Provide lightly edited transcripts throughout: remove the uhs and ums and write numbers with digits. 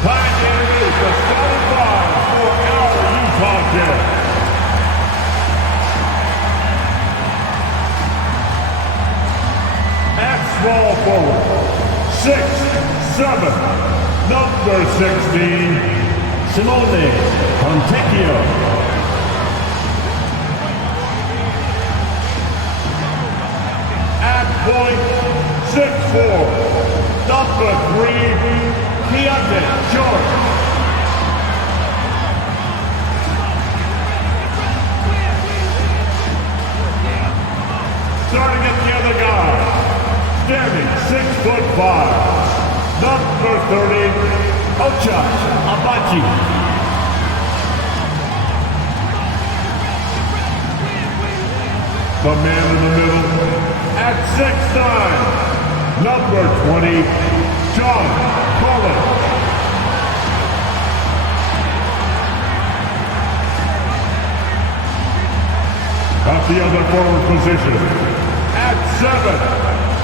Time to introduce the starting five for our Utah Jazz. At small forward, 6'7", number 16, Simone Fontecchio. At point, 6'4", number 3, Keontae George. Starting at the other guy, standing 6'5", number 30, Ochai Agbaji. The man in the middle, at 6'9", number 20, John Collins. At the other forward position, at 7,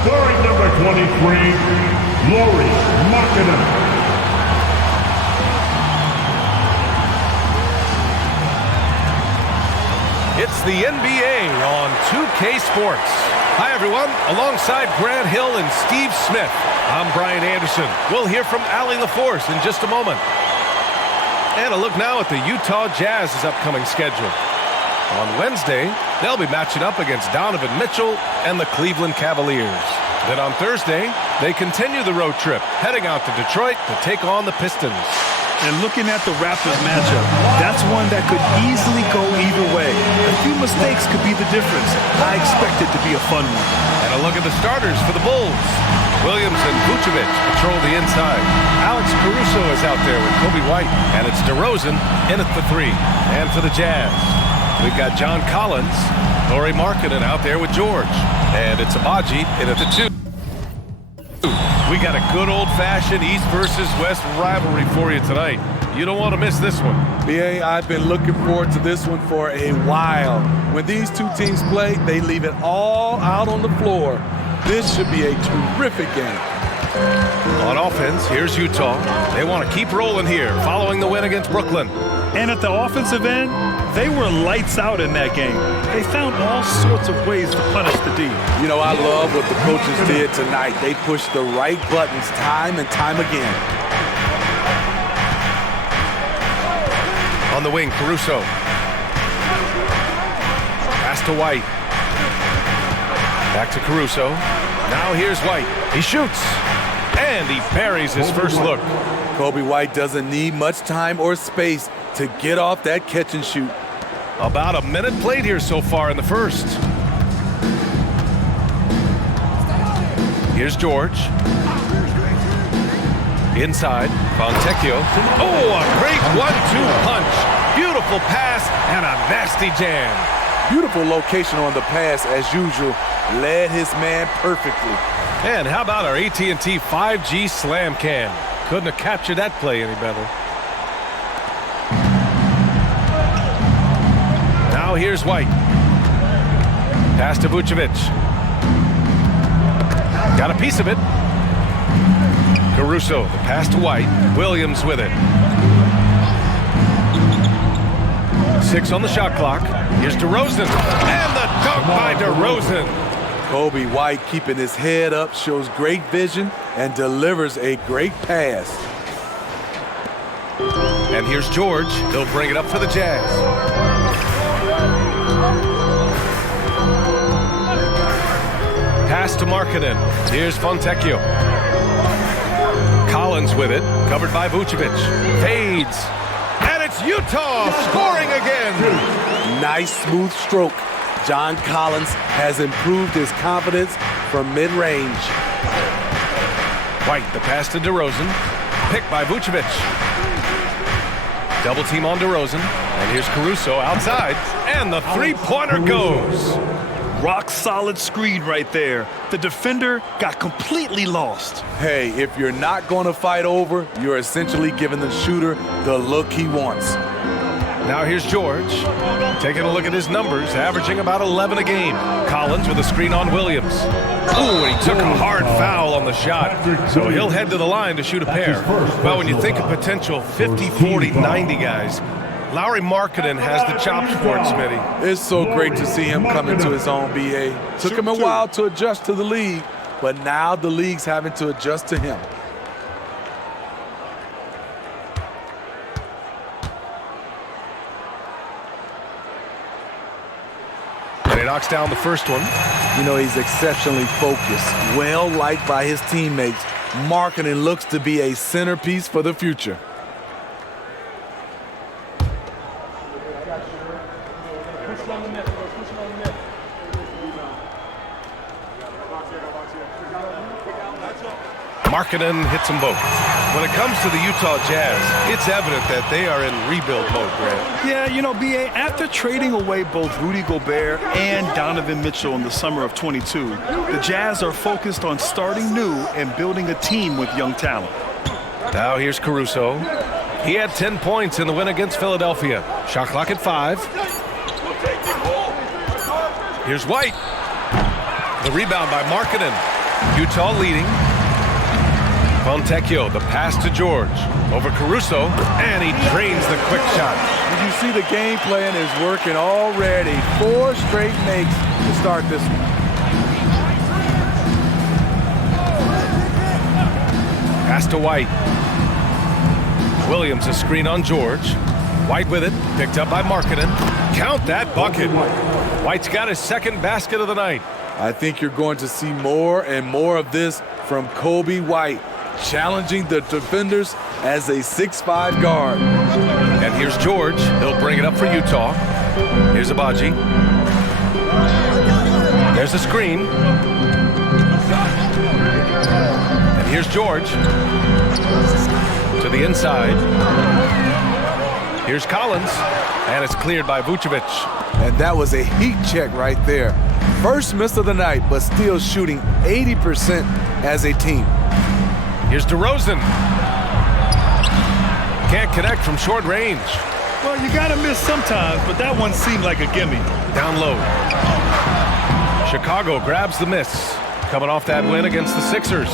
wearing number 23, Lauri Markkanen. It's the NBA on 2K Sports. Hi, everyone. Alongside Grant Hill and Steve Smith, I'm Brian Anderson. We'll hear from Allie LaForce in just a moment. And a look now at the Utah Jazz's upcoming schedule. On Wednesday, they'll be matching up against Donovan Mitchell and the Cleveland Cavaliers. Then on Thursday, they continue the road trip, heading out to Detroit to take on the Pistons. And looking at the Raptors matchup, that's one that could easily go either way. A few mistakes could be the difference. I expect it to be a fun one. And a look at the starters for the Bulls. Williams and Vucevic patrol the inside. Alex Caruso is out there with Kobe White. And it's DeRozan in at the 3. And for the Jazz, we've got John Collins, Lauri Markkanen out there with George. And it's Agbaji in at the 2. We got a good old-fashioned East versus West rivalry for you tonight. You don't want to miss this one. BA, I've been looking forward to this one for a while. When these two teams play, they leave it all out on the floor. This should be a terrific game. On offense, here's Utah. They want to keep rolling here, following the win against Brooklyn. And at the offensive end, they were lights out in that game. They found all sorts of ways to punish the D. You know, I love what the coaches did tonight. They pushed the right buttons time and time again. On the wing, Caruso. Pass to White. Back to Caruso. Now here's White. He shoots. And he buries his first look. Kobe White doesn't need much time or space to get off that catch and shoot. About a minute played here so far in the first. Here's George. Inside, Fontecchio. Oh, a great 1-2 punch. Beautiful pass and a nasty jam. Beautiful location on the pass as usual. Led his man perfectly. And how about our AT&T 5G slam cam? Couldn't have captured that play any better. Now here's White. Pass to Vucevic. Got a piece of it. Caruso, the pass to White. Williams with it. 6 on the shot clock. Here's DeRozan. And the dunk by DeRozan. Kobe White keeping his head up, shows great vision, and delivers a great pass. And here's George. He'll bring it up for the Jazz. Pass to Markkanen. Here's Fontecchio. Collins with it, covered by Vucevic. Fades. And it's Utah scoring again. Nice smooth stroke. John Collins has improved his confidence from mid-range. White, the pass to DeRozan. Picked by Vucevic. Double team on DeRozan. And here's Caruso outside. And the three-pointer goes. Rock solid screen right there. The defender got completely lost. Hey, if you're not going to fight over, you're essentially giving the shooter the look he wants. Now here's George. Taking a look at his numbers, averaging about 11 a game. Collins with a screen on Williams. Ooh, he took a hard foul on the shot. So he'll head to the line to shoot a pair. Well, when you think of potential 50, 40, 90 guys, Lauri Markkanen has the chops for it, Smitty. It's so great to see him come into his own, BA. Took him a while to adjust to the league, but now the league's having to adjust to him. And he knocks down the first one. You know, he's exceptionally focused, well-liked by his teammates. Markkanen looks to be a centerpiece for the future. Markkanen hits them both. When it comes to the Utah Jazz, it's evident that they are in rebuild mode, Grant. Yeah, you know, B.A., after trading away both Rudy Gobert and Donovan Mitchell in the summer of 22, the Jazz are focused on starting new and building a team with young talent. Now here's Caruso. He had 10 points in the win against Philadelphia. Shot clock at 5. Here's White. The rebound by Markkanen. Utah leading. Fontecchio, the pass to George. Over Caruso, and he drains the quick shot. Did you see the game plan is working already? 4 straight makes to start this one. Pass to White. Williams a screen on George. White with it, picked up by Markkanen. Count that bucket. White's got his second basket of the night. I think you're going to see more and more of this from Kobe White, challenging the defenders as a 6'5" guard. And here's George. He'll bring it up for Utah. Here's Abaji. There's the screen. And here's George. To the inside. Here's Collins. And it's cleared by Vucevic. And that was a heat check right there. First miss of the night, but still shooting 80% as a team. Here's DeRozan. Can't connect from short range. Well, you got to miss sometimes, but that one seemed like a gimme. Down low. Chicago grabs the miss. Coming off that win against the Sixers.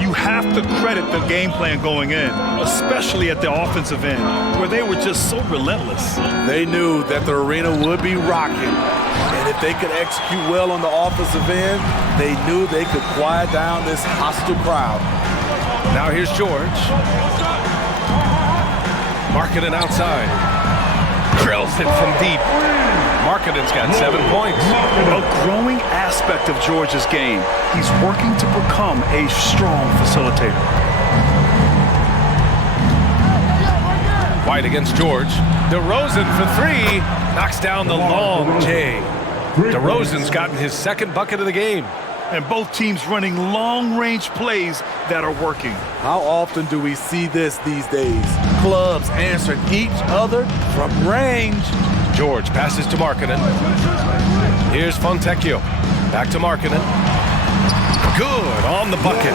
You have to credit the game plan going in, especially at the offensive end, where they were just so relentless. They knew that the arena would be rocking, and if they could execute well on the offensive end, they knew they could quiet down this hostile crowd. Now here's George. Markkanen outside. Drills it from deep. Markkanen's got 7 points. A growing aspect of George's game. He's working to become a strong facilitator. White against George. DeRozan for 3. Knocks down the long J. DeRozan's gotten his second bucket of the game. And both teams running long-range plays that are working. How often do we see this these days? Clubs answering each other from range. George passes to Markkanen. Here's Fontecchio. Back to Markkanen. Good on the bucket.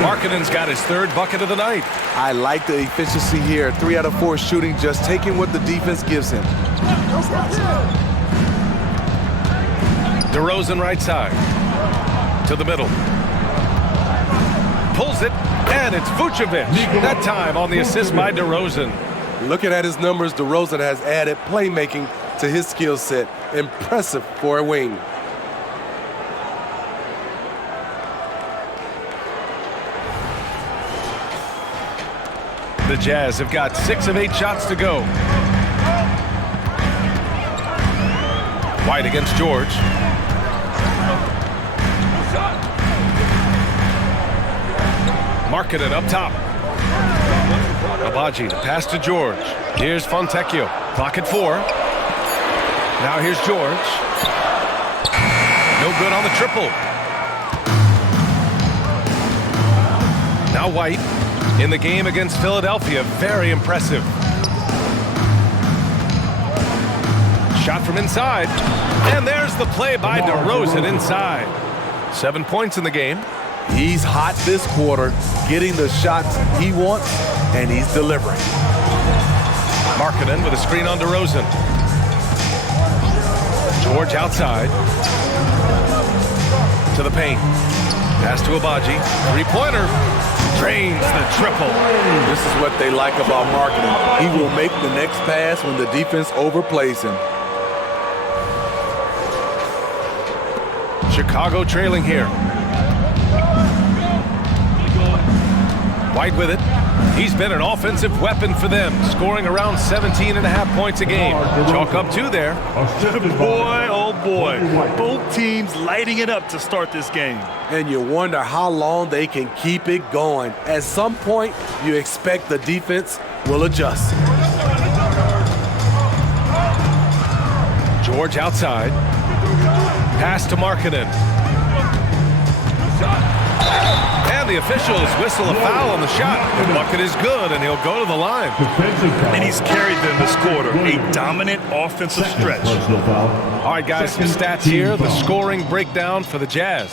Markkanen's got his third bucket of the night. I like the efficiency here. 3 out of 4 shooting, just taking what the defense gives him. DeRozan right side. To the middle. Pulls it, and it's Vucevic. That time on the assist by DeRozan. Looking at his numbers, DeRozan has added playmaking to his skill set. Impressive for a wing. The Jazz have got 6 of 8 shots to go. White against George. Markkanen up top. Abaji, the pass to George. Here's Fontecchio. Clock at 4. Now here's George. No good on the triple. Now White in the game against Philadelphia. Very impressive. Shot from inside. And there's the play by DeRozan inside. 7 points in the game. He's hot this quarter, getting the shots he wants, and he's delivering. Markkanen with a screen on DeRozan. George outside. To the paint. Pass to Abaji. Three-pointer. Drains the triple. This is what they like about Markkanen. He will make the next pass when the defense overplays him. Chicago trailing here. White with it. He's been an offensive weapon for them, scoring around 17.5 points a game. Chalk up 2 there. Boy, oh boy. Both teams lighting it up to start this game. And you wonder how long they can keep it going. At some point, you expect the defense will adjust. George outside. Pass to Markkanen. And the officials whistle a foul on the shot. The bucket is good, and he'll go to the line. And he's carried them this quarter. A dominant offensive stretch. All right, guys, some stats here. The scoring breakdown for the Jazz.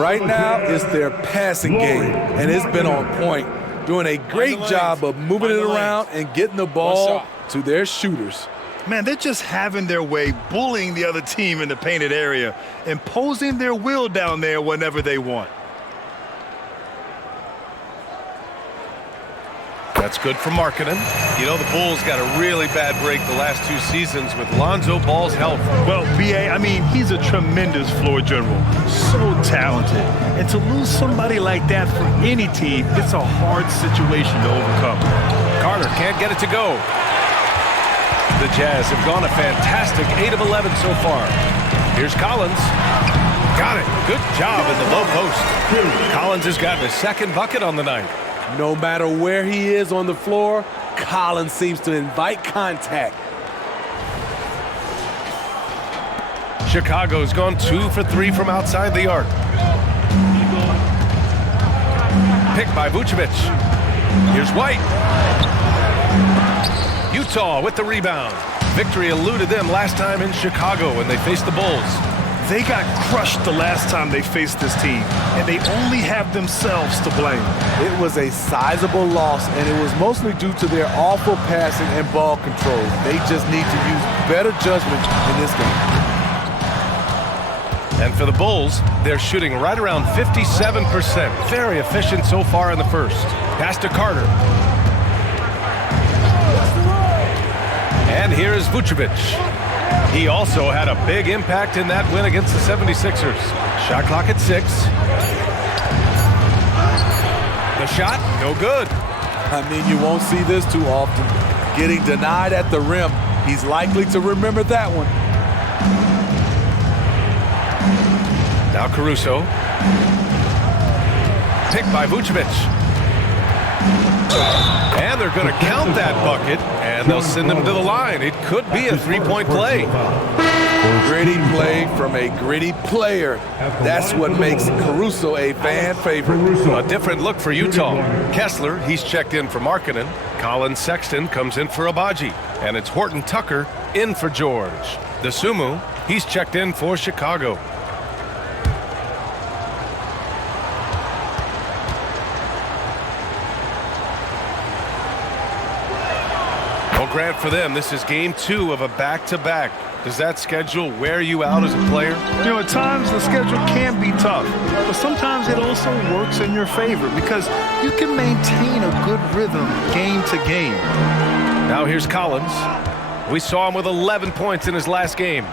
Right now, it's their passing game, and it's been on point. Doing a great job of moving it around and getting the ball to their shooters. Man, they're just having their way, bullying the other team in the painted area, imposing their will down there whenever they want. That's good for Markkanen. You know, the Bulls got a really bad break the last 2 seasons with Lonzo Ball's health. Well, B.A., I mean, he's a tremendous floor general. So talented. And to lose somebody like that for any team, it's a hard situation to overcome. Carter can't get it to go. The Jazz have gone a fantastic 8 of 11 so far. Here's Collins. Got it. Good job in the low post. Collins has gotten his 2nd bucket on the night. No matter where he is on the floor, Collins seems to invite contact. Chicago's gone 2 for 3 from outside the arc. Picked by Vucevic. Here's White. Utah with the rebound. Victory eluded them last time in Chicago when they faced the Bulls. They got crushed the last time they faced this team, and they only have themselves to blame. It was a sizable loss, and it was mostly due to their awful passing and ball control. They just need to use better judgment in this game. And for the Bulls, they're shooting right around 57%. Very efficient so far in the first. Pass to Carter. And here is Vucevic. He also had a big impact in that win against the 76ers. Shot clock at 6. The shot, no good. I mean, you won't see this too often. Getting denied at the rim. He's likely to remember that one. Now Caruso. Picked by Vucevic. And they're going to count that bucket, and they'll send him to the line. It could be a 3-point play. Gritty play from a gritty player. That's what makes Caruso a fan favorite. A different look for Utah. Kessler, he's checked in for Markkanen. Colin Sexton comes in for Abaji. And it's Horton Tucker in for George. Dosunmu, he's checked in for Chicago. Grant for them, this is game 2 of a back-to-back. Does that schedule wear you out as a player? You know, at times the schedule can be tough, but sometimes it also works in your favor because you can maintain a good rhythm game to game. Now here's Collins. We saw him with 11 points in his last game.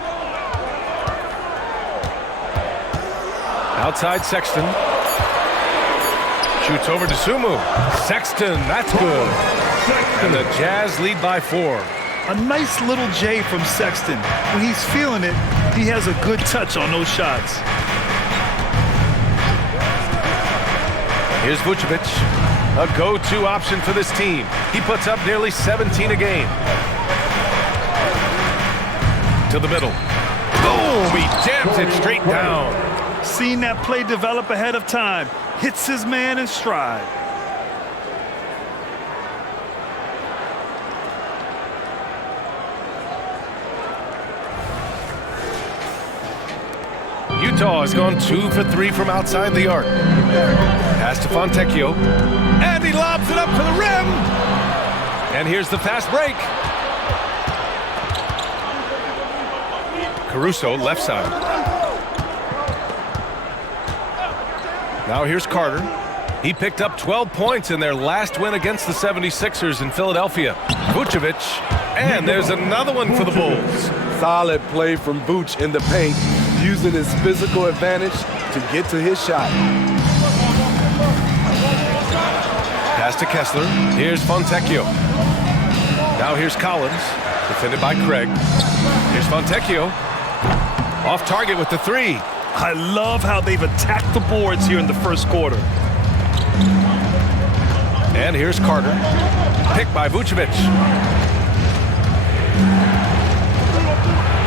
Outside Sexton. Shoots over to Sumu. Sexton, that's good. And the Jazz lead by 4. A nice little J from Sexton. When he's feeling it, he has a good touch on those shots. Here's Vucevic, a go-to option for this team. He puts up nearly 17 a game. To the middle. Boom! He jams it straight down. Seen that play develop ahead of time. Hits his man in stride. Utah has gone 2 for 3 from outside the arc. Pass to Fontecchio. And he lobs it up to the rim. And here's the fast break. Caruso, left side. Now here's Carter. He picked up 12 points in their last win against the 76ers in Philadelphia. Vucevic, and there's another one for the Bulls. Solid play from Vooch in the paint, using his physical advantage to get to his shot. Pass to Kessler. Here's Fontecchio. Now here's Collins, defended by Craig. Here's Fontecchio. Off target with the three. I love how they've attacked the boards here in the first quarter. And here's Carter. Picked by Vucevic.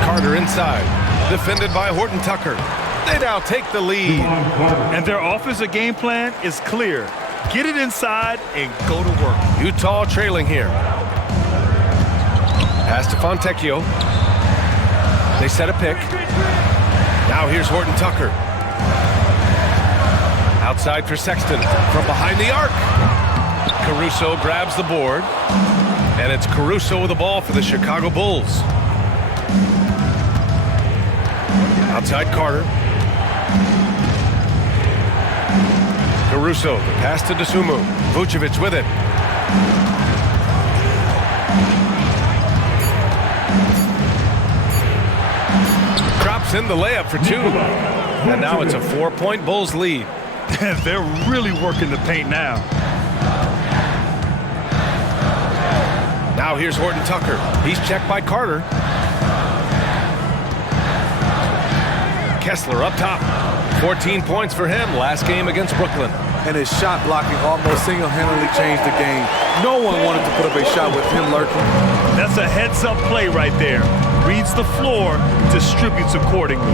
Carter inside. Defended by Horton Tucker. They now take the lead. And their offensive game plan is clear. Get it inside and go to work. Utah trailing here. Pass to Fontecchio. They set a pick. Now here's Horton Tucker. Outside for Sexton. From behind the arc. Caruso grabs the board. And it's Caruso with the ball for the Chicago Bulls. Outside Carter. Caruso, the pass to Dosunmu. Vucevic with it. Drops in the layup for two. And now it's a 4-point Bulls lead. They're really working the paint now. Now here's Horton Tucker. He's checked by Carter. Kessler up top. 14 points for him last game against Brooklyn. And his shot blocking almost single-handedly changed the game. No one wanted to put up a shot with him lurking. That's a heads-up play right there. Reads the floor, distributes accordingly.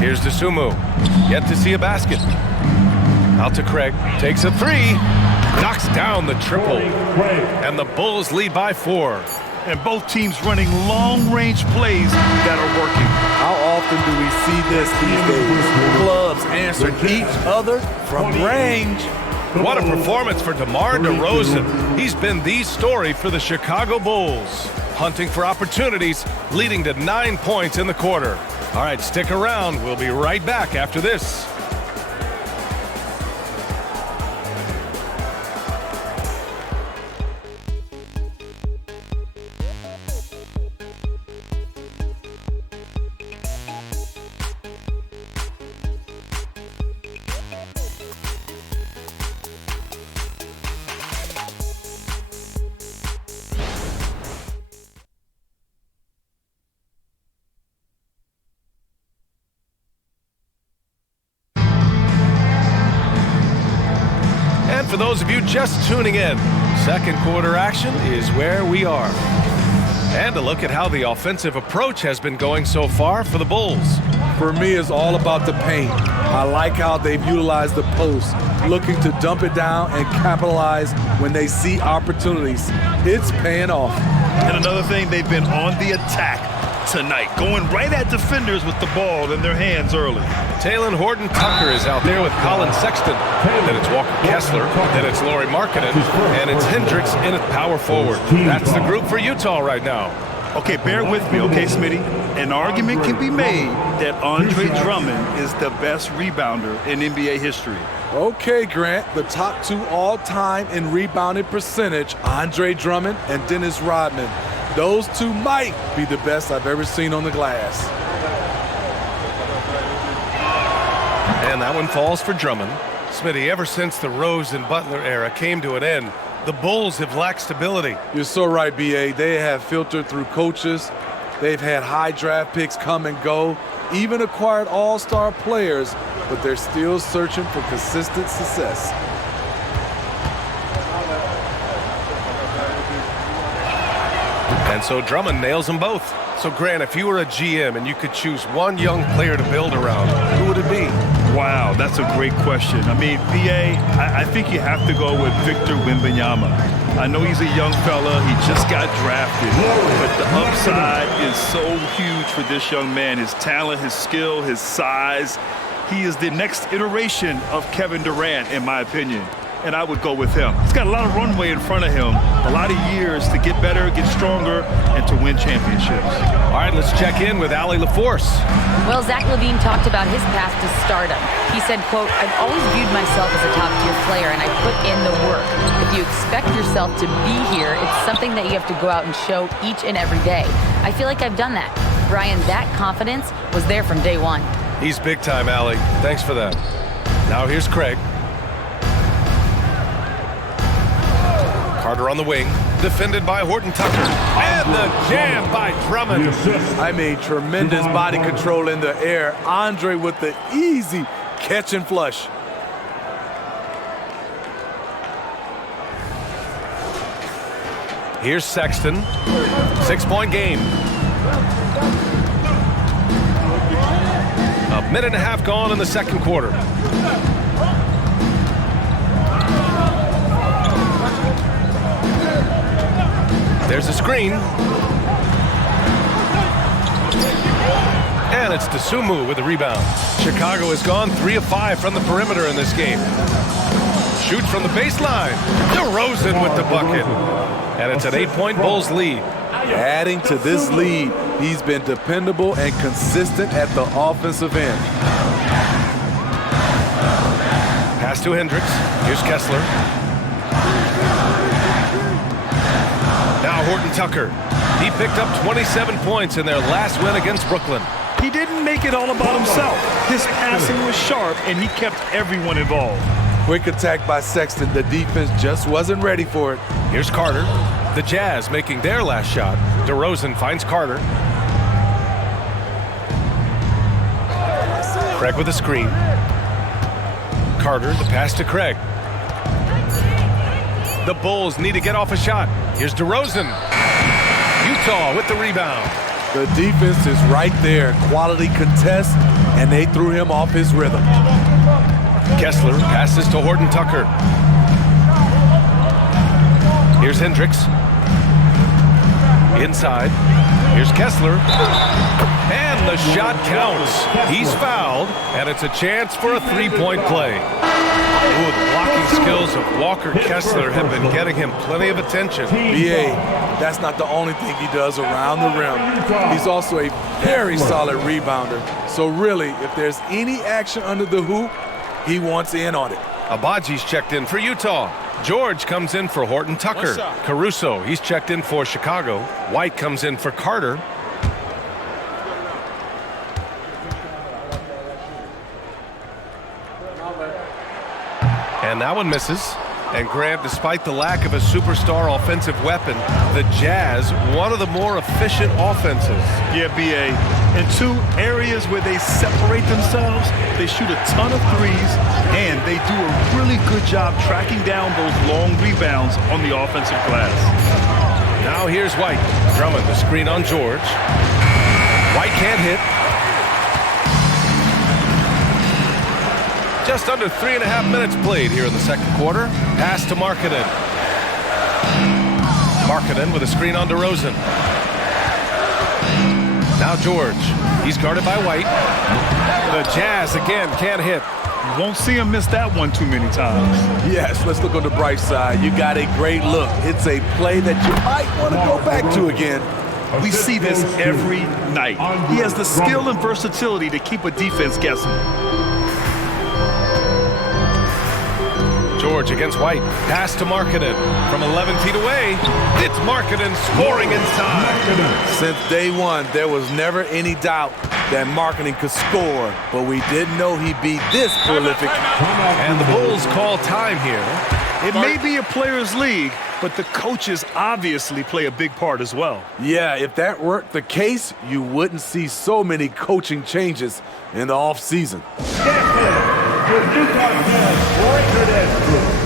Here's Dosunmu. Yet to see a basket. Out to Craig. Takes a three. Knocks down the triple. And the Bulls lead by 4. And both teams running long-range plays that are working. How often do we see this these days? Clubs answering each other from range. What a performance for DeMar DeRozan. He's been the story for the Chicago Bulls. Hunting for opportunities, leading to 9 points in the quarter. All right, stick around. We'll be right back after this. For those of you just tuning in, second quarter action is where we are. And a look at how the offensive approach has been going so far for the Bulls. For me, it's all about the paint. I like how they've utilized the post, looking to dump it down and capitalize when they see opportunities. It's paying off. And another thing, they've been on the attack tonight, going right at defenders with the ball in their hands early. Talen Horton Tucker is out there with Colin Sexton. Then it's Walker Kessler. Then it's Lauri Markkanen. And it's Hendricks in at power forward. That's the group for Utah right now. Okay, bear with me, okay, Smitty? An argument can be made that Andre Drummond is the best rebounder in NBA history. Okay, Grant, the top 2 all-time in rebounding percentage, Andre Drummond and Dennis Rodman. Those 2 might be the best I've ever seen on the glass. And that one falls for Drummond. Smitty, ever since the Rose and Butler era came to an end, the Bulls have lacked stability. You're so right, B.A. They have filtered through coaches. They've had high draft picks come and go, even acquired all-star players, but they're still searching for consistent success. And so Drummond nails them both. So, Grant, if you were a GM and you could choose one young player to build around, who would it be? Wow, that's a great question. I mean, PA, I think you have to go with Victor Wembanyama. I know he's a young fella. He just got drafted. But the upside is so huge for this young man. His talent, his skill, his size. He is the next iteration of Kevin Durant, in my opinion. and I would go with him. He's got a lot of runway in front of him, a lot of years to get better, get stronger, and to win championships. All right, let's check in with Allie LaForce. Well, Zach LaVine talked about his path to stardom. He said, quote, "I've always viewed myself as a top-tier player, and I put in the work. If you expect yourself to be here, it's something that you have to go out and show each and every day. I feel like I've done that." Brian, that confidence was there from day one. He's big time, Allie. Thanks for that. Now here's Craig. Carter on the wing, defended by Horton Tucker. And the jam by Drummond. I mean, tremendous body control in the air. Andre with the easy catch and flush. Here's Sexton. 6-point game. A minute and a half gone in the second quarter. There's a screen. And it's Dosunmu with the rebound. Chicago has gone 3 of 5 from the perimeter in this game. Shoots from the baseline. DeRozan with the bucket. And it's an 8-point Bulls lead. Adding to this lead, he's been dependable and consistent at the offensive end. Pass to Hendricks. Here's Kessler. Now Horton Tucker. He picked up 27 points in their last win against Brooklyn. He didn't make it all about himself. His passing was sharp, and he kept everyone involved. Quick attack by Sexton. The defense just wasn't ready for it. Here's Carter. The Jazz making their last shot. DeRozan finds Carter. Craig with a screen. Carter, the pass to Craig. The Bulls need to get off a shot. Here's DeRozan. Utah with the rebound. The defense is right there. Quality contest, and they threw him off his rhythm. Kessler passes to Horton Tucker. Here's Hendricks. Inside. Here's Kessler. And the shot counts. He's fouled, and it's a chance for a 3-point play. Ooh, the blocking skills of Walker Kessler have been getting him plenty of attention. BA, that's not the only thing he does around the rim. He's also a very solid rebounder. So really, if there's any action under the hoop, he wants in on it. Abaji's checked in for Utah. George comes in for Horton Tucker. Caruso, he's checked in for Chicago. White comes in for Carter. And that one misses. And Grant, despite the lack of a superstar offensive weapon, the Jazz, one of the more efficient offenses. Yeah, BA. In 2 areas where they separate themselves, they shoot a ton of threes, and they do a really good job tracking down those long rebounds on the offensive glass. Now here's White. Drummond, the screen on George. White can't hit. Just under 3.5 minutes played here in the second quarter. Pass to Markkanen. Markkanen with a screen on DeRozan. Now George. He's guarded by White. The Jazz again can't hit. You won't see him miss that one too many times. Yes, let's look on the bright side. You got a great look. It's a play that you might want to go back to again. We see this every night. He has the skill and versatility to keep a defense guessing. George against White. Pass to Markkanen. From 11 feet away, it's Markkanen scoring inside. Since day one, there was never any doubt that Markkanen could score, but we didn't know he'd be this prolific. And the Bulls call time here. It may be a players' league, but the coaches obviously play a big part as well. Yeah, if that weren't the case, you wouldn't see so many coaching changes in the offseason. With Utah Jazz, Hernandez Group.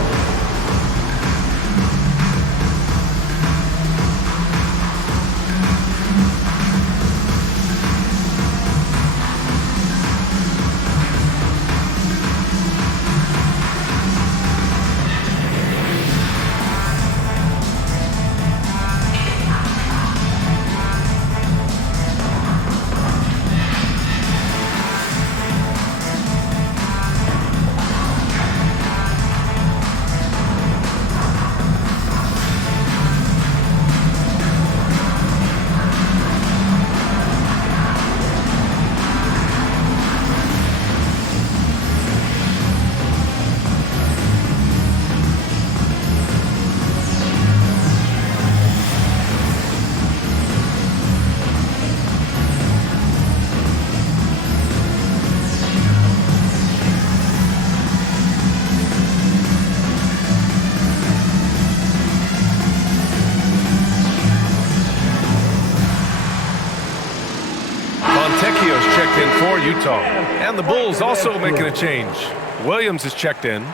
checked in for Utah. And the Bulls also making a change. Williams is checked in.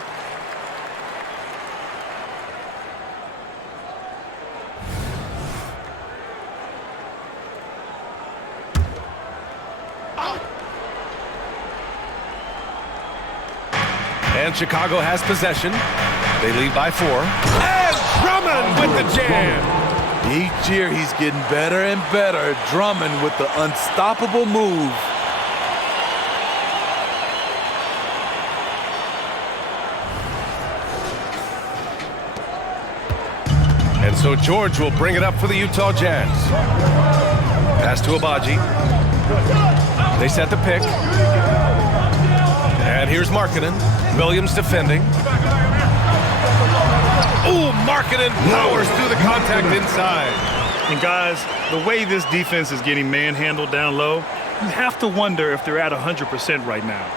And Chicago has possession. They lead by 4. And Drummond with the jam. Each year he's getting better and better. Drummond with the unstoppable move. And so George will bring it up for the Utah Jazz. Pass to Abaji. They set the pick. And here's Markkanen. Williams defending. Ooh, Markkanen powers through the contact inside. And guys, the way this defense is getting manhandled down low, you have to wonder if they're at 100% right now.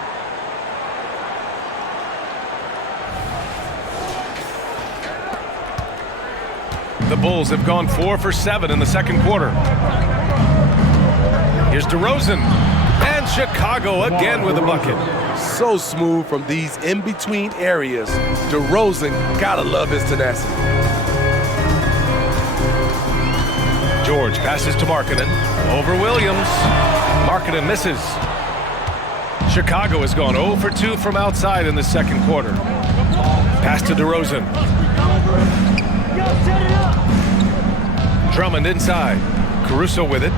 The Bulls have gone 4 for 7 in the second quarter. Here's DeRozan. And Chicago again with a bucket. So smooth from these in-between areas. DeRozan, gotta love his tenacity. George passes to Markkanen. Over Williams. Markkanen misses. Chicago has gone 0 for 2 from outside in the second quarter. Pass to DeRozan. Drummond inside. Caruso with it.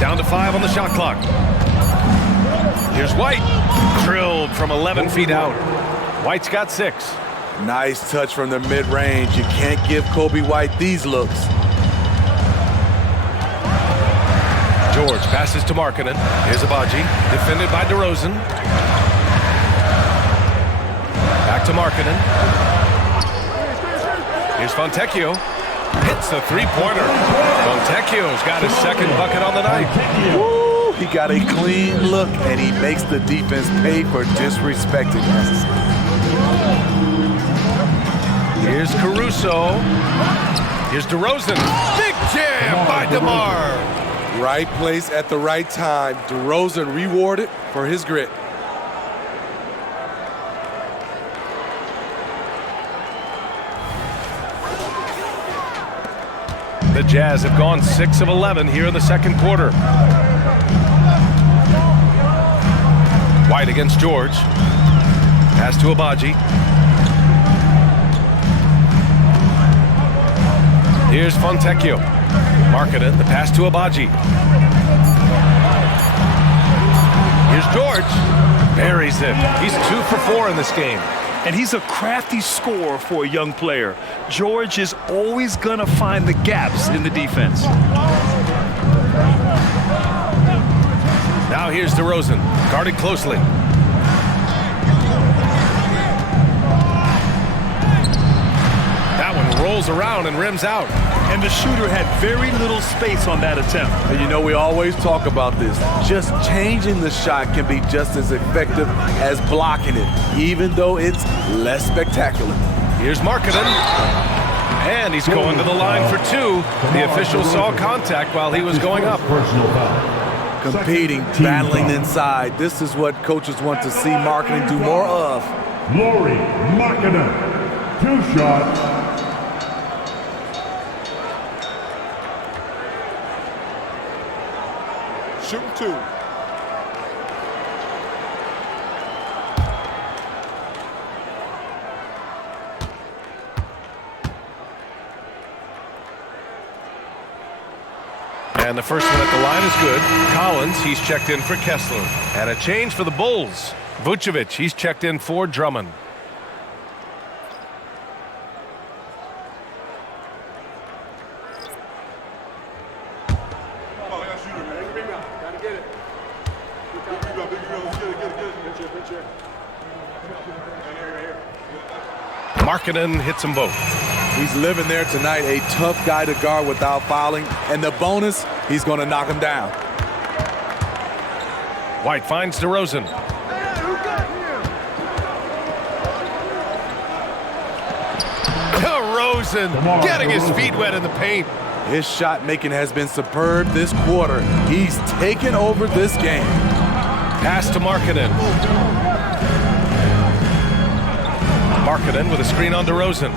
Down to 5 on the shot clock. Here's White. Drilled from 11 feet out. White's got 6. Nice touch from the mid-range. You can't give Kobe White these looks. George passes to Markkanen. Here's Abaji. Defended by DeRozan. Back to Markkanen. Here's Fontecchio. Hits the three-pointer. Fontecchio's got his second bucket on the night. Woo, he got a clean look, and he makes the defense pay for disrespecting us. Here's Caruso. Here's DeRozan. Big jam by DeMar. Right place at the right time. DeRozan rewarded for his grit. The Jazz have gone 6 of 11 here in the second quarter. White against George. Pass to Abaji. Here's Fontecchio. Markkanen, the pass to Abaji. Here's George. Buries it. He's 2 for 4 in this game. And he's a crafty scorer for a young player. George is always going to find the gaps in the defense. Now here's DeRozan, guarded closely. That one rolls around and rims out. And the shooter had very little space on that attempt. And you know, we always talk about this. Just changing the shot can be just as effective as blocking it, even though it's less spectacular. Here's Markkanen. And he's going to the line for 2. The official saw contact while he was going up. Competing, battling inside. This is what coaches want to see Markkanen do more of. Lauri Markkanen, 2 shots. Shooting 2. And the first one at the line is good. Collins, he's checked in for Kessler. And a change for the Bulls. Vucevic, he's checked in for Drummond. Markkanen hits them both. He's living there tonight, a tough guy to guard without fouling. And the bonus, he's going to knock him down. White finds DeRozan. DeRozan getting his feet wet in the paint. His shot making has been superb this quarter. He's taken over this game. Pass to Markkanen. Markkanen with a screen on DeRozan.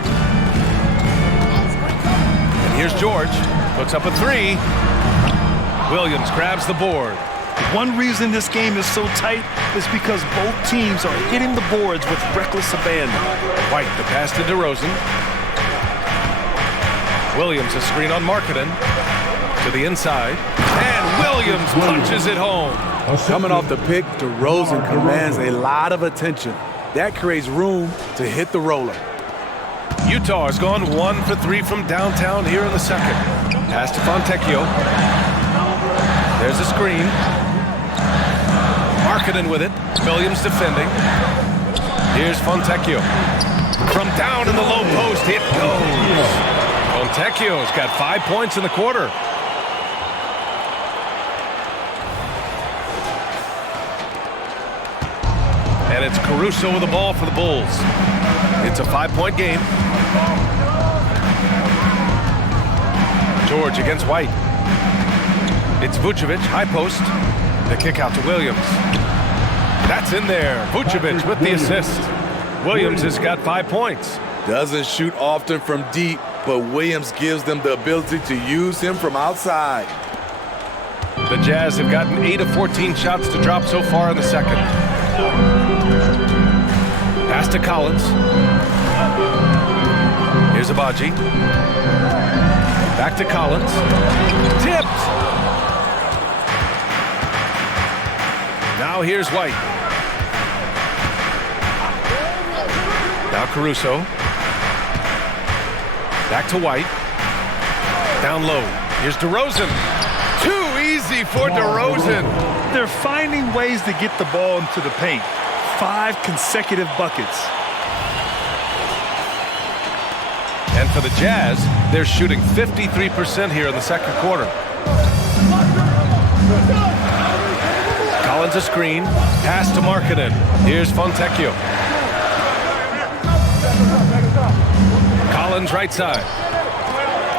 And here's George. Puts up a three. Williams grabs the board. One reason this game is so tight is because both teams are hitting the boards with reckless abandon. White, the pass to DeRozan. Williams, a screen on Markkanen. To the inside. And Williams punches it home. Coming off the pick, DeRozan commands a lot of attention. That creates room to hit the roller. Utah has gone 1 for 3 from downtown here in the second. Pass to Fontecchio. There's a screen. Markkanen with it. Williams defending. Here's Fontecchio. From down in the low post, it goes. Fontecchio's got 5 points in the quarter. And it's Caruso with the ball for the Bulls. It's a 5-point game. George against White. It's Vucevic, high post. The kick out to Williams. That's in there. Vucevic with the assist. Williams has got 5 points. Doesn't shoot often from deep, but Williams gives them the ability to use him from outside. The Jazz have gotten 8 of 14 shots to drop so far in the second. Pass to Collins. Here's Abaji. Back to Collins. Tipped. Now here's White. Now Caruso. Back to White. Down low. Here's DeRozan. Too easy for DeRozan. They're finding ways to get the ball into the paint. 5 consecutive buckets. And for the Jazz, they're shooting 53% here in the second quarter. Collins a screen. Pass to Markkanen. Here's Fontecchio. Collins right side.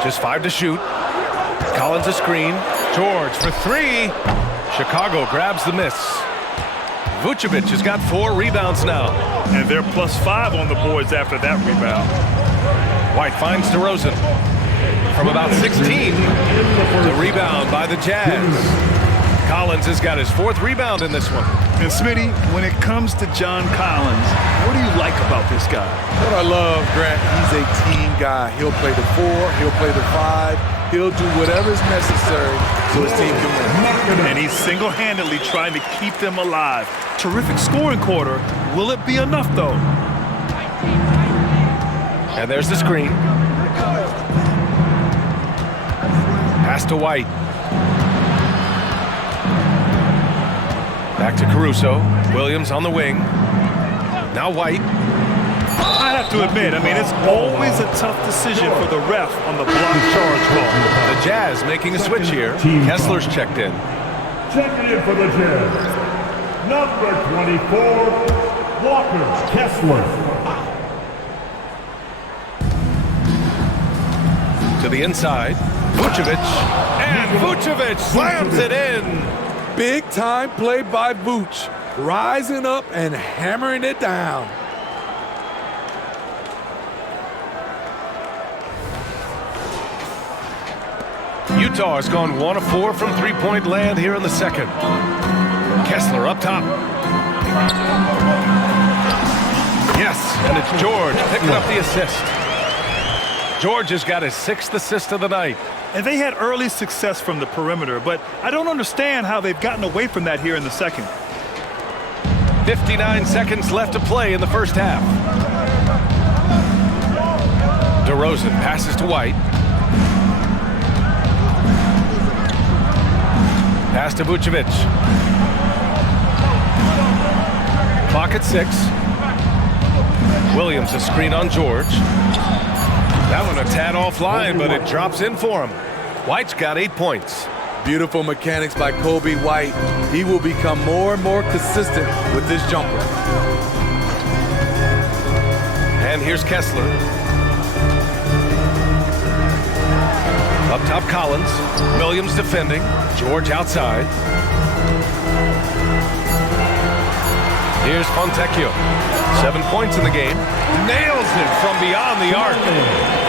Just 5 to shoot. Collins a screen. George for 3. Chicago grabs the miss. Vucevic has got 4 rebounds now. And they're +5 on the boards after that rebound. White finds DeRozan. From about 16. The rebound by the Jazz. Collins has got his 4th rebound in this one. And Smitty, when it comes to John Collins, what do you like about this guy? What I love, Grant, he's a team guy. He'll play the 4, he'll play the 5, he'll do whatever's necessary so his team can win. And he's single-handedly trying to keep them alive. Terrific scoring quarter. Will it be enough, though? And there's the screen. Pass to White. Back to Caruso. Williams on the wing. Now White. I have to admit, it's always a tough decision for the ref on the block charge call. The Jazz making a switch here. Kessler's checked in. Checking in for the Jazz, number 24, Walker Kessler. To the inside. Vucevic. And Vucevic slams it in. Big time play by Vooch, rising up and hammering it down. Utah has gone 1 of 4 from 3-point land here in the second. Kessler up top. Yes, and it's George picking up the assist. George has got his 6th assist of the night. And they had early success from the perimeter, but I don't understand how they've gotten away from that here in the second. 59 seconds left to play in the first half. DeRozan passes to White. Pass to Vucevic. Clock at 6. Williams a screen on George. That one a tad offline, but it drops in for him. White's got 8 points. Beautiful mechanics by Kobe White. He will become more and more consistent with this jumper. And here's Kessler. Up top, Collins. Williams defending. George outside. Here's Fontecchio. 7 points in the game. Nails it from beyond the arc.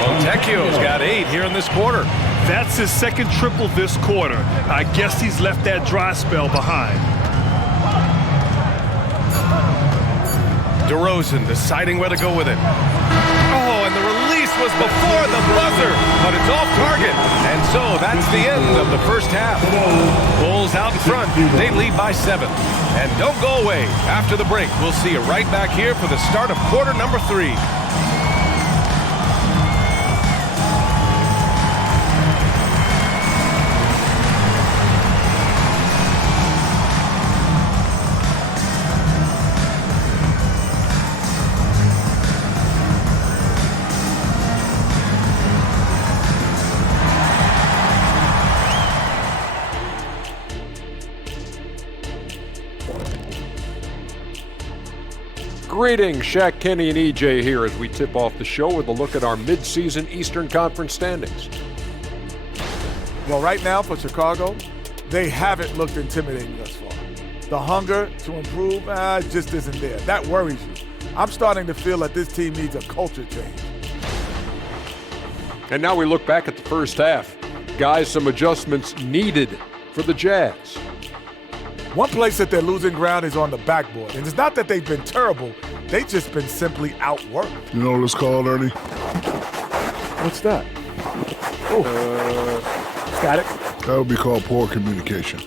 Fontecchio's got 8 here in this quarter. That's his second triple this quarter. I guess he's left that dry spell behind. DeRozan deciding where to go with it. Oh, and the release was before the buzzer, but it's off target. And so that's the end of the first half. Bulls out in front. They lead by 7. And don't go away. After the break, we'll see you right back here for the start of quarter number 3. Greetings, Shaq, Kenny, and EJ here as we tip off the show with a look at our midseason Eastern Conference standings. Well, right now for Chicago, they haven't looked intimidating thus far. The hunger to improve just isn't there. That worries you. I'm starting to feel that this team needs a culture change. And now we look back at the first half. Guys, some adjustments needed for the Jazz. One place that they're losing ground is on the backboard. And it's not that they've been terrible. They've just been simply outworked. You know what it's called, Ernie? What's that? Oh, got it. That would be called poor communication.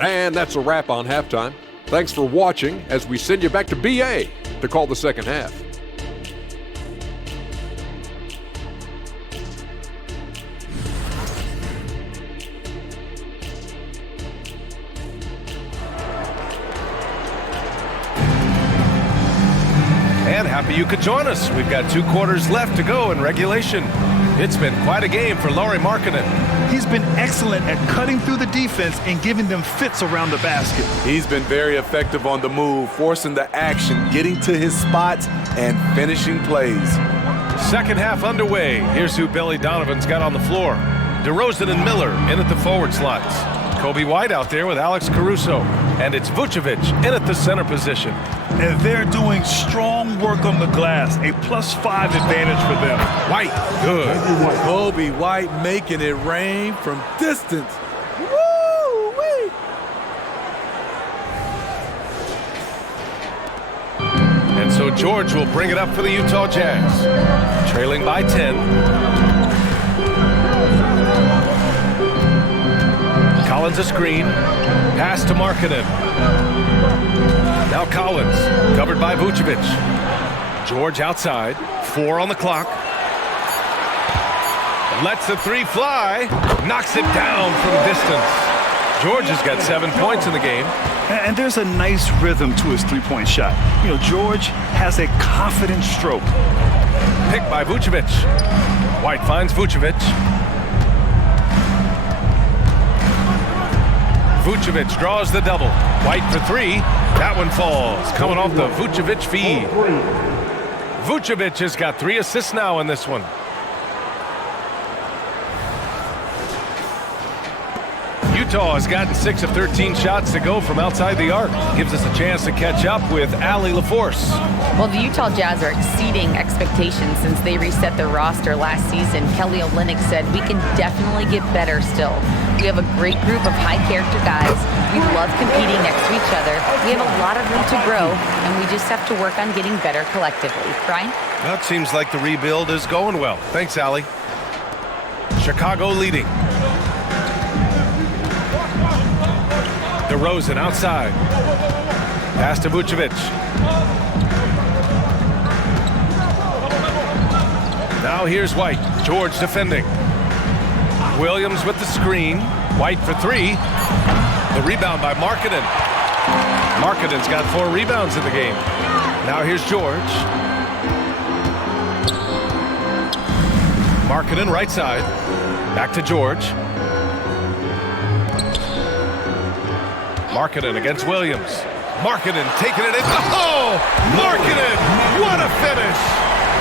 And that's a wrap on halftime. Thanks for watching as we send you back to BA to call the second half. And happy you could join us. We've got 2 quarters left to go in regulation. It's been quite a game for Lauri Markkanen. He's been excellent at cutting through the defense and giving them fits around the basket. He's been very effective on the move, forcing the action, getting to his spots, and finishing plays. Second half underway. Here's who Billy Donovan's got on the floor. DeRozan and Miller in at the forward slots. Kobe White out there with Alex Caruso. And it's Vucevic in at the center position. And they're doing strong work on the glass, a +5 advantage for them. White, good. Kobe White making it rain from distance. Woo-wee! And so George will bring it up for the Utah Jazz. Trailing by 10. Collins a screen. Pass to Markkanen. Now Collins, covered by Vucevic. George outside. 4 on the clock. Lets the 3 fly. Knocks it down from distance. George has got 7 points in the game. And there's a nice rhythm to his three-point shot. You know, George has a confident stroke. Picked by Vucevic. White finds Vucevic. Vucevic draws the double. White for 3. That one falls. Coming off the Vucevic feed. Vucevic has got 3 assists now in this one. Utah has gotten 6 of 13 shots to go from outside the arc. Gives us a chance to catch up with Allie LaForce. Well, the Utah Jazz are exceeding expectations since they reset their roster last season. Kelly Olynyk said, "We can definitely get better still. We have a great group of high-character guys. We love competing next to each other. We have a lot of room to grow, and we just have to work on getting better collectively." Brian? Well, it seems like the rebuild is going well. Thanks, Allie. Chicago leading. DeRozan outside. Pass to Vucevic. Now here's White. George defending. Williams with the screen. White for 3. The rebound by Markkanen. Markkanen's got 4 rebounds in the game. Now here's George. Markkanen right side. Back to George. Markkanen against Williams. Markkanen taking it in. Oh, Markkanen, what a finish.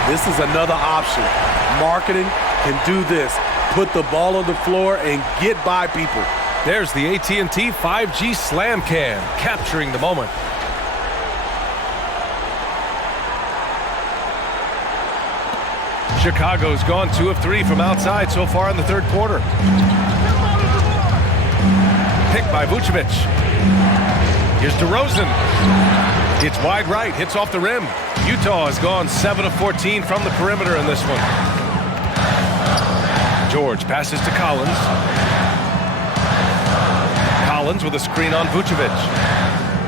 This is another option. Markkanen can do this. Put the ball on the floor and get by people. There's the AT&T 5G Slam Cam, capturing the moment. Chicago's gone 2 of 3 from outside so far in the third quarter. Picked by Vucevic. Here's DeRozan. It's wide right, hits off the rim. Utah has gone 7 of 14 from the perimeter in this one. George passes to Collins. Collins with a screen on Vucevic.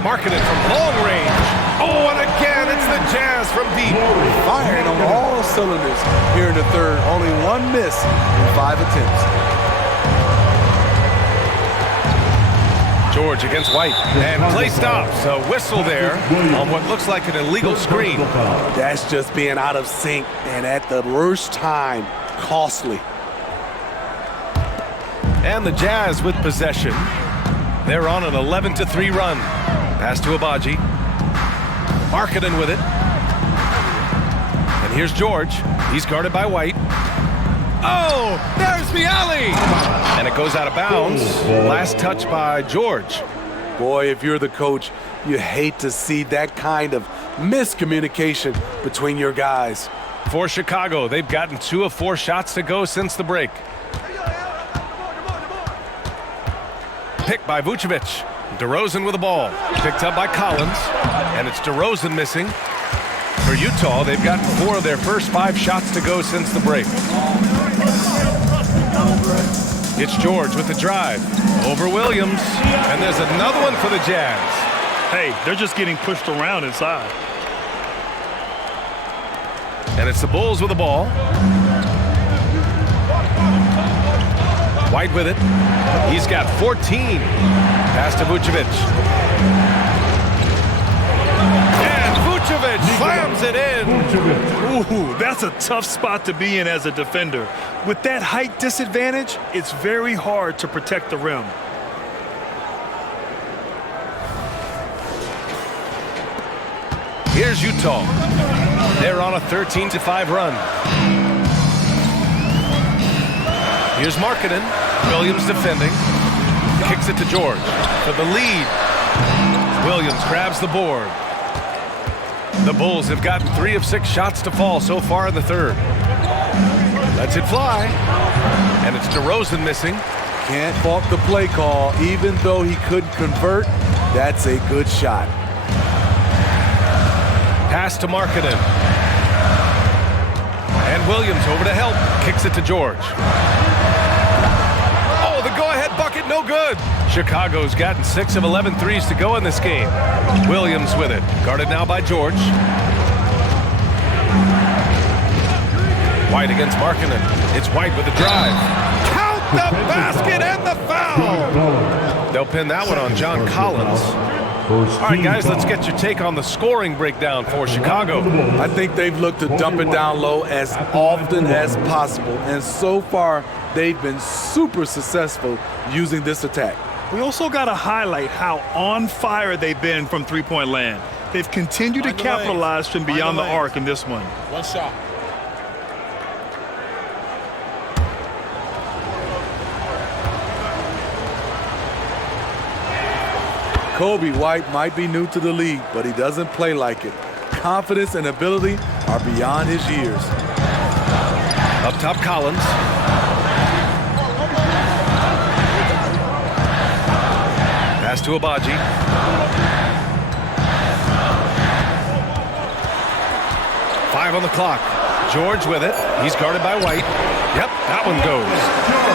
Markkanen from long range. Oh, and again, it's the Jazz from deep. Firing on all cylinders here in the third. Only one miss in 5 attempts. George against White. And play stops. A whistle there on what looks like an illegal screen. That's just being out of sync and at the worst time, costly. And the Jazz with possession. They're on an 11-3 run. Pass to Agbaji. Markkanen with it. And here's George. He's guarded by White. Oh, there's the alley. And it goes out of bounds. Last touch by George. Boy, if you're the coach, you hate to see that kind of miscommunication between your guys. For Chicago, they've gotten 2 of 4 shots to go since the break. Picked by Vucevic. DeRozan with the ball. Picked up by Collins. And it's DeRozan missing. For Utah, they've gotten 4 of their first 5 shots to go since the break. It's George with the drive. Over Williams. And there's another one for the Jazz. Hey, they're just getting pushed around inside. And it's the Bulls with the ball. White with it. He's got 14. Pass to Vucevic. And Vucevic slams it in. Ooh, that's a tough spot to be in as a defender. With that height disadvantage, it's very hard to protect the rim. Here's Utah. They're on a 13-5 run. Here's Markkanen. Williams defending. Kicks it to George for the lead. Williams grabs the board. The Bulls have gotten 3 of 6 shots to fall so far in the third. Lets it fly. And it's DeRozan missing. Can't fault the play call. Even though he couldn't convert, that's a good shot. Pass to Markkanen. And Williams over to help. Kicks it to George. Oh, the go-ahead bucket, no good. Chicago's gotten 6 of 11 threes to go in this game. Williams with it. Guarded now by George. White against Markkanen. It's White with the drive. Count the basket and the foul. They'll pin that one on John Collins. All right, guys, let's get your take on the scoring breakdown for Chicago. I think they've looked to dump it down low as often as possible. And so far, they've been super successful using this attack. We also got to highlight how on fire they've been from three-point land. They've continued to capitalize from beyond the arc in this one. One shot. Kobe White might be new to the league, but he doesn't play like it. Confidence and ability are beyond his years. Up top, Collins. Pass to Agbaji. Five on the clock. George with it. He's guarded by White. Yep, that one goes.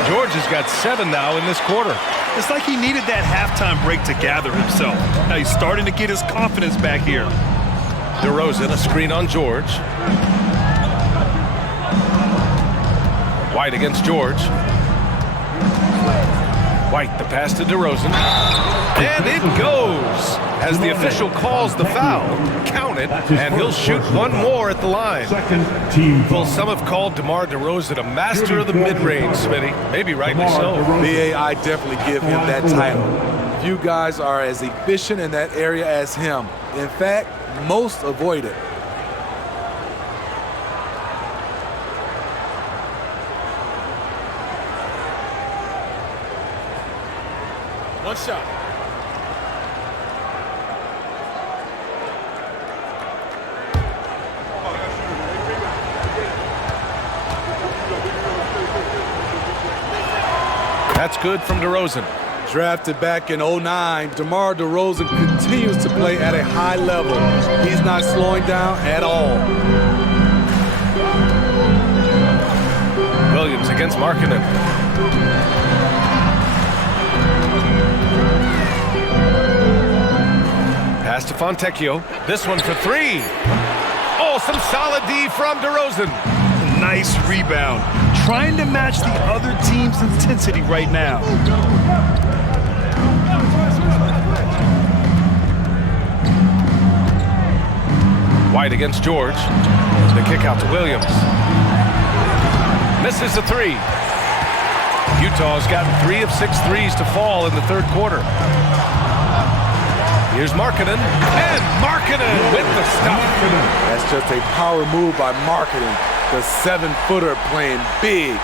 George has got 7 now in this quarter. It's like he needed that halftime break to gather himself. Now he's starting to get his confidence back here. DeRozan, a screen on George. White against George. White, the pass to DeRozan. And it goes. As the official calls the foul, count it, and he'll shoot one more at the line. Second team foul. Well, some have called DeMar DeRozan a master of the mid-range, Smitty. Maybe rightly so. BA, I definitely give him that title. Few guys are as efficient in that area as him. In fact, most avoid it. One shot. That's good from DeRozan. Drafted back in 09, DeMar DeRozan continues to play at a high level. He's not slowing down at all. Williams against Markkanen. Pass to Fontecchio. This one for three. Oh, some solid D from DeRozan. Nice rebound. Trying to match the other team's intensity right now. White against George. The kick out to Williams. Misses the three. Utah's gotten 3 of 6 threes to fall in the third quarter. Here's Markkanen, and Markkanen with the stop. That's just a power move by Markkanen. The 7-footer playing big.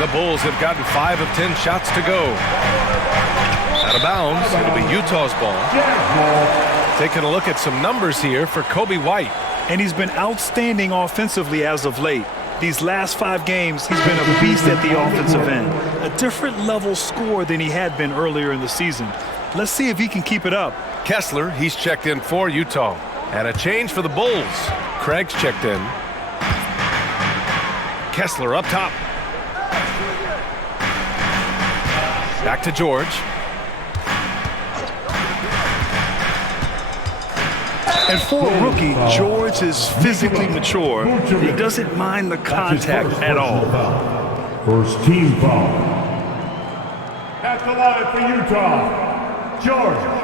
The Bulls have gotten 5 of 10 shots to go. Out of bounds, it'll be Utah's ball. Taking a look at some numbers here for Kobe White. And he's been outstanding offensively as of late. These last 5 games, he's been a beast at the offensive end. A different level score than he had been earlier in the season. Let's see if he can keep it up. Kessler, he's checked in for Utah. And a change for the Bulls. Craig's checked in. Kessler up top. Back to George. And for a rookie, George is physically mature. He doesn't mind the contact at all. First team foul. At the line for Utah, George.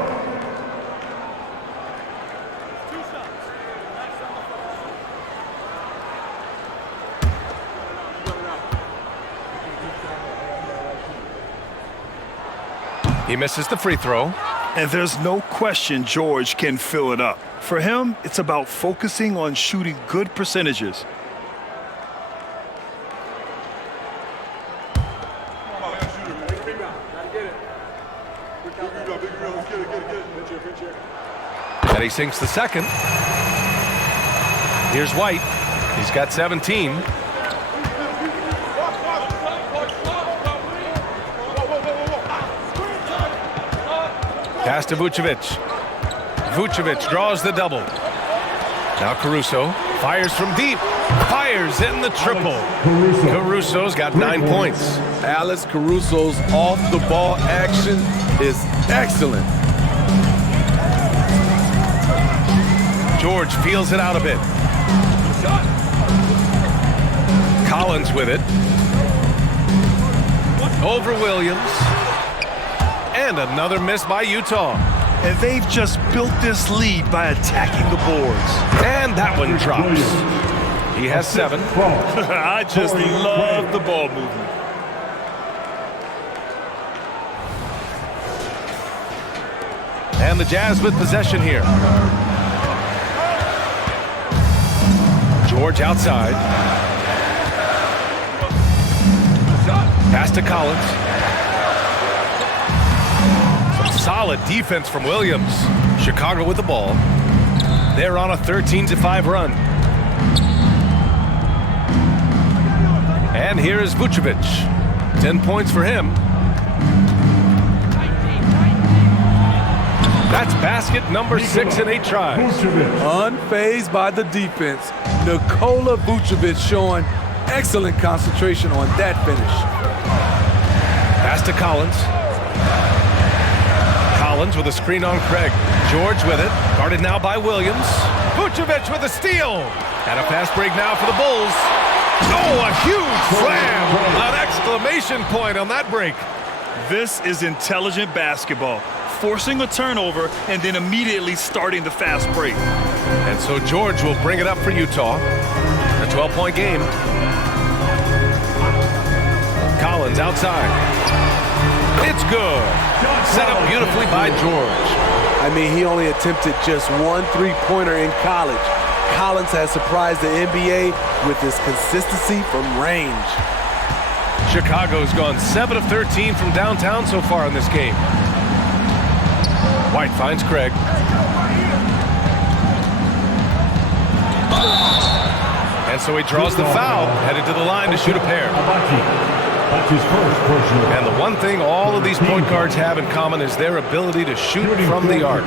He misses the free throw. And there's no question George can fill it up. For him, it's about focusing on shooting good percentages. And he sinks the second. Here's White. He's got 17. Pass to Vucevic. Vucevic draws the double. Now Caruso fires from deep. Fires in the triple. Caruso's got 9 points. Alex Caruso's off-the-ball action is excellent. George feels it out a bit. Collins with it. Over Williams. And another miss by Utah. And they've just built this lead by attacking the boards. And that one drops. He has 7. I just love the ball movement. And the Jazz with possession here. George outside. Pass to Collins. Solid defense from Williams. Chicago with the ball. They're on a 13-5 run. And here is Vucevic. 10 points for him. That's basket number 6 in 8 tries. Unfazed by the defense, Nikola Vucevic showing excellent concentration on that finish. Pass to Collins. Collins with a screen on Craig. George with it. Guarded now by Williams. Vucevic with a steal. And a fast break now for the Bulls. Oh, a huge slam. An exclamation point on that break. This is intelligent basketball. Forcing a turnover and then immediately starting the fast break. And so George will bring it up for Utah. A 12-point game. Collins outside. It's good. Set up beautifully by George. I mean, he only attempted just one three-pointer in college. Collins has surprised the NBA with his consistency from range. Chicago's gone 7 of 13 from downtown so far in this game. White finds Craig. And so he draws the foul, headed to the line to shoot a pair. That's his first personal. And the one thing all of these point guards have in common is their ability to shoot from the arc.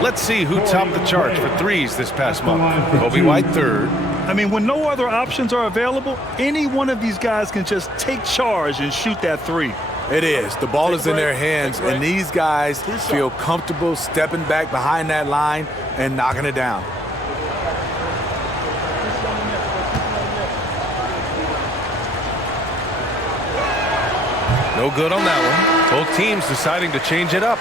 Let's see who topped the charts for threes this past month. Kobe White third. I mean, when no other options are available, any one of these guys can just take charge and shoot that three. It is. The ball is in their hands, and these guys feel comfortable stepping back behind that line and knocking it down. No good on that one. Both teams deciding to change it up.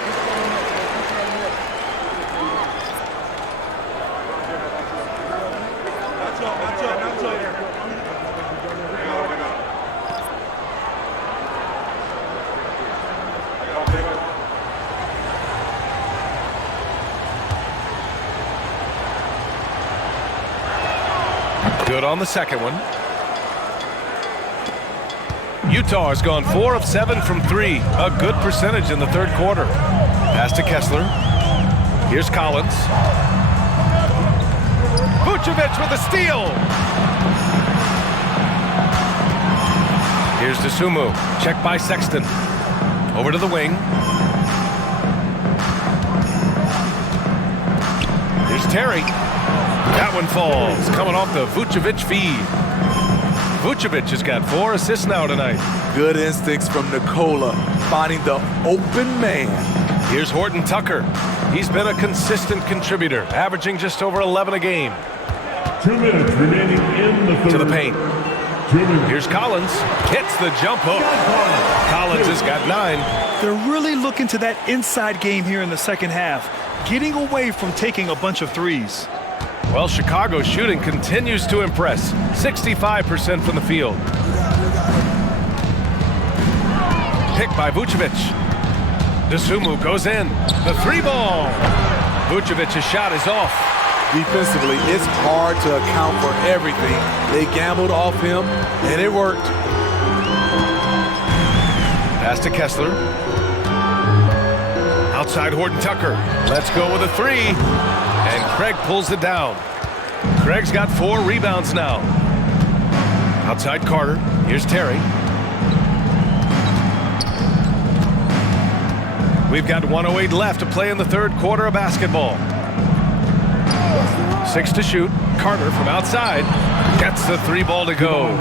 Good on the second one. Utah has gone 4 of 7 from 3. A good percentage in the third quarter. Pass to Kessler. Here's Collins. Vucevic with a steal. Here's Dosunmu. Check by Sexton. Over to the wing. Here's Terry. That one falls. Coming off the Vucevic feed. Vucevic has got 4 assists now tonight. Good instincts from Nikola, finding the open man. Here's Horton Tucker. He's been a consistent contributor, averaging just over 11 a game. 2 minutes remaining in the third. To the paint. 2 minutes. Here's Collins. Hits the jump hook. Collins has got 9. They're really looking to that inside game here in the second half, getting away from taking a bunch of threes. Well, Chicago's shooting continues to impress. 65% from the field. Pick by Vucevic. Dosunmu goes in. The 3-ball. Vucevic's shot is off. Defensively, it's hard to account for everything. They gambled off him, and it worked. Pass to Kessler. Outside Horton Tucker. Let's go with a 3. And Craig pulls it down. Craig's got 4 rebounds now. Outside Carter. Here's Terry. We've got 1:08 left to play in the third quarter of basketball. 6 to shoot. Carter from outside gets the 3-ball to go.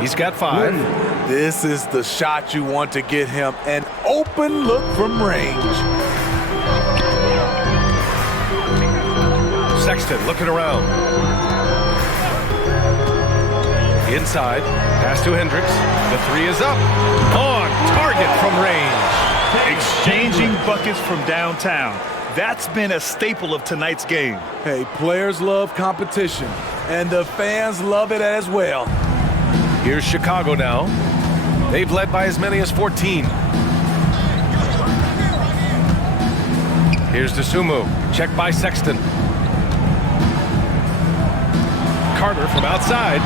He's got 5. This is the shot you want to get him. An open look from range. Sexton looking around. Inside. Pass to Hendricks. The 3 is up. On target from range. Exchanging buckets from downtown. That's been a staple of tonight's game. Hey, players love competition, and the fans love it as well. Here's Chicago now. They've led by as many as 14. Here's Dosunmu. Check by Sexton. Carter from outside.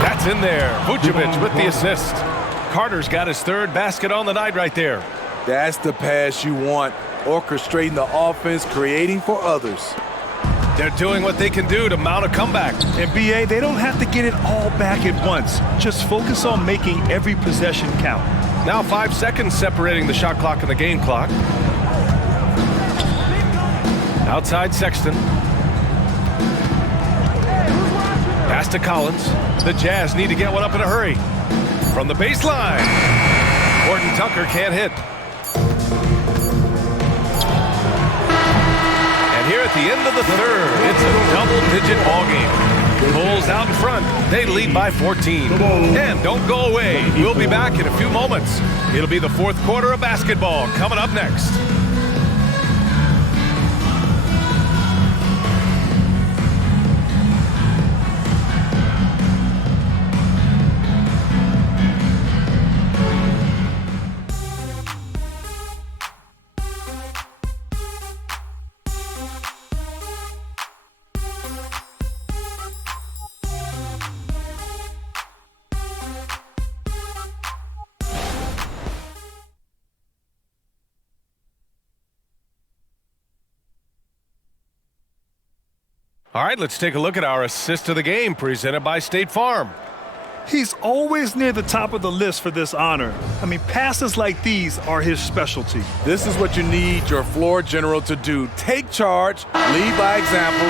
That's in there. Vucevic with the assist. Carter's got his 3rd basket on the night right there. That's the pass you want. Orchestrating the offense, creating for others. They're doing what they can do to mount a comeback. And BA, they don't have to get it all back at once. Just focus on making every possession count. Now 5 seconds separating the shot clock and the game clock. Outside Sexton. Pass to Collins. The Jazz need to get one up in a hurry. From the baseline. Horton Tucker can't hit. at the end of the third. It's a double-digit ball game. Bulls out in front. They lead by 14. And don't go away. We'll be back in a few moments. It'll be the fourth quarter of basketball coming up next. All right, let's take a look at our assist of the game presented by State Farm. He's always near the top of the list for this honor. I mean, passes like these are his specialty. This is what you need your floor general to do. Take charge, lead by example,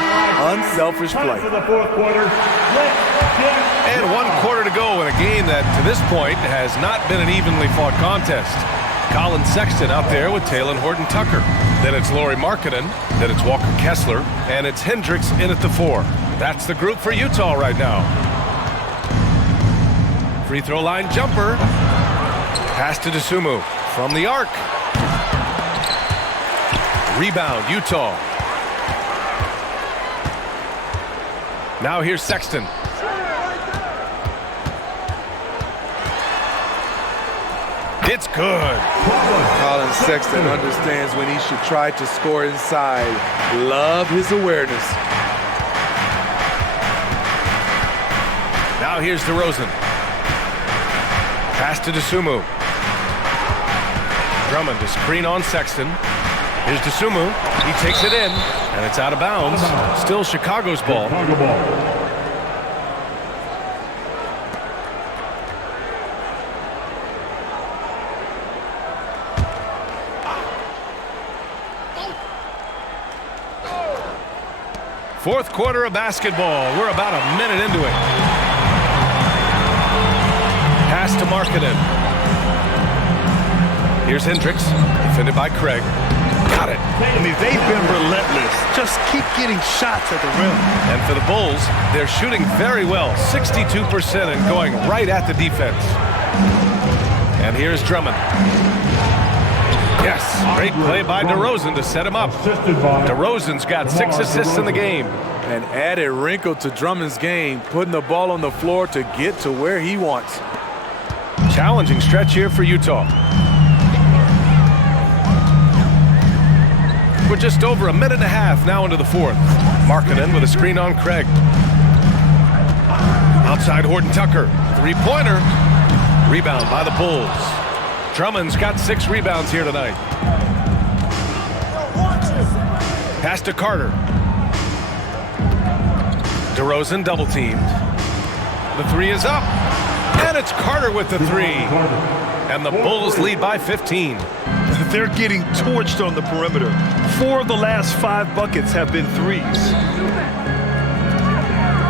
unselfish play. For the fourth quarter. And 1 quarter to go in a game that, to this point, has not been an evenly fought contest. Colin Sexton out there with Taylor Horton-Tucker. Then it's Lauri Markkanen. Then it's Walker Kessler. And it's Hendricks in at the 4. That's the group for Utah right now. Free throw line jumper. Pass to Dosunmu from the arc. Rebound, Utah. Now here's Sexton. It's good. Colin Sexton understands when he should try to score inside. Love his awareness. Now here's DeRozan. Pass to Dosunmu. Drummond to screen on Sexton. Here's Dosunmu. He takes it in, and it's out of bounds. Still Chicago's ball. Chicago ball. Fourth quarter of basketball. We're about a minute into it. Pass to Markkanen. Here's Hendricks, defended by Craig. Got it. I mean, they've been relentless. Just keep getting shots at the rim. And for the Bulls, they're shooting very well, 62% and going right at the defense. And here's Drummond. Yes, great play by DeRozan to set him up. DeRozan's got 6 assists in the game. An added wrinkle to Drummond's game, putting the ball on the floor to get to where he wants. Challenging stretch here for Utah. We're just over a minute and a half now into the fourth. Markkanen with a screen on Craig. Outside Horton-Tucker. Three-pointer. Rebound by the Bulls. Drummond's got 6 rebounds here tonight. Pass to Carter. DeRozan double-teamed. The 3 is up. And it's Carter with the 3. And the Bulls lead by 15. They're getting torched on the perimeter. 4 of the last 5 buckets have been 3s.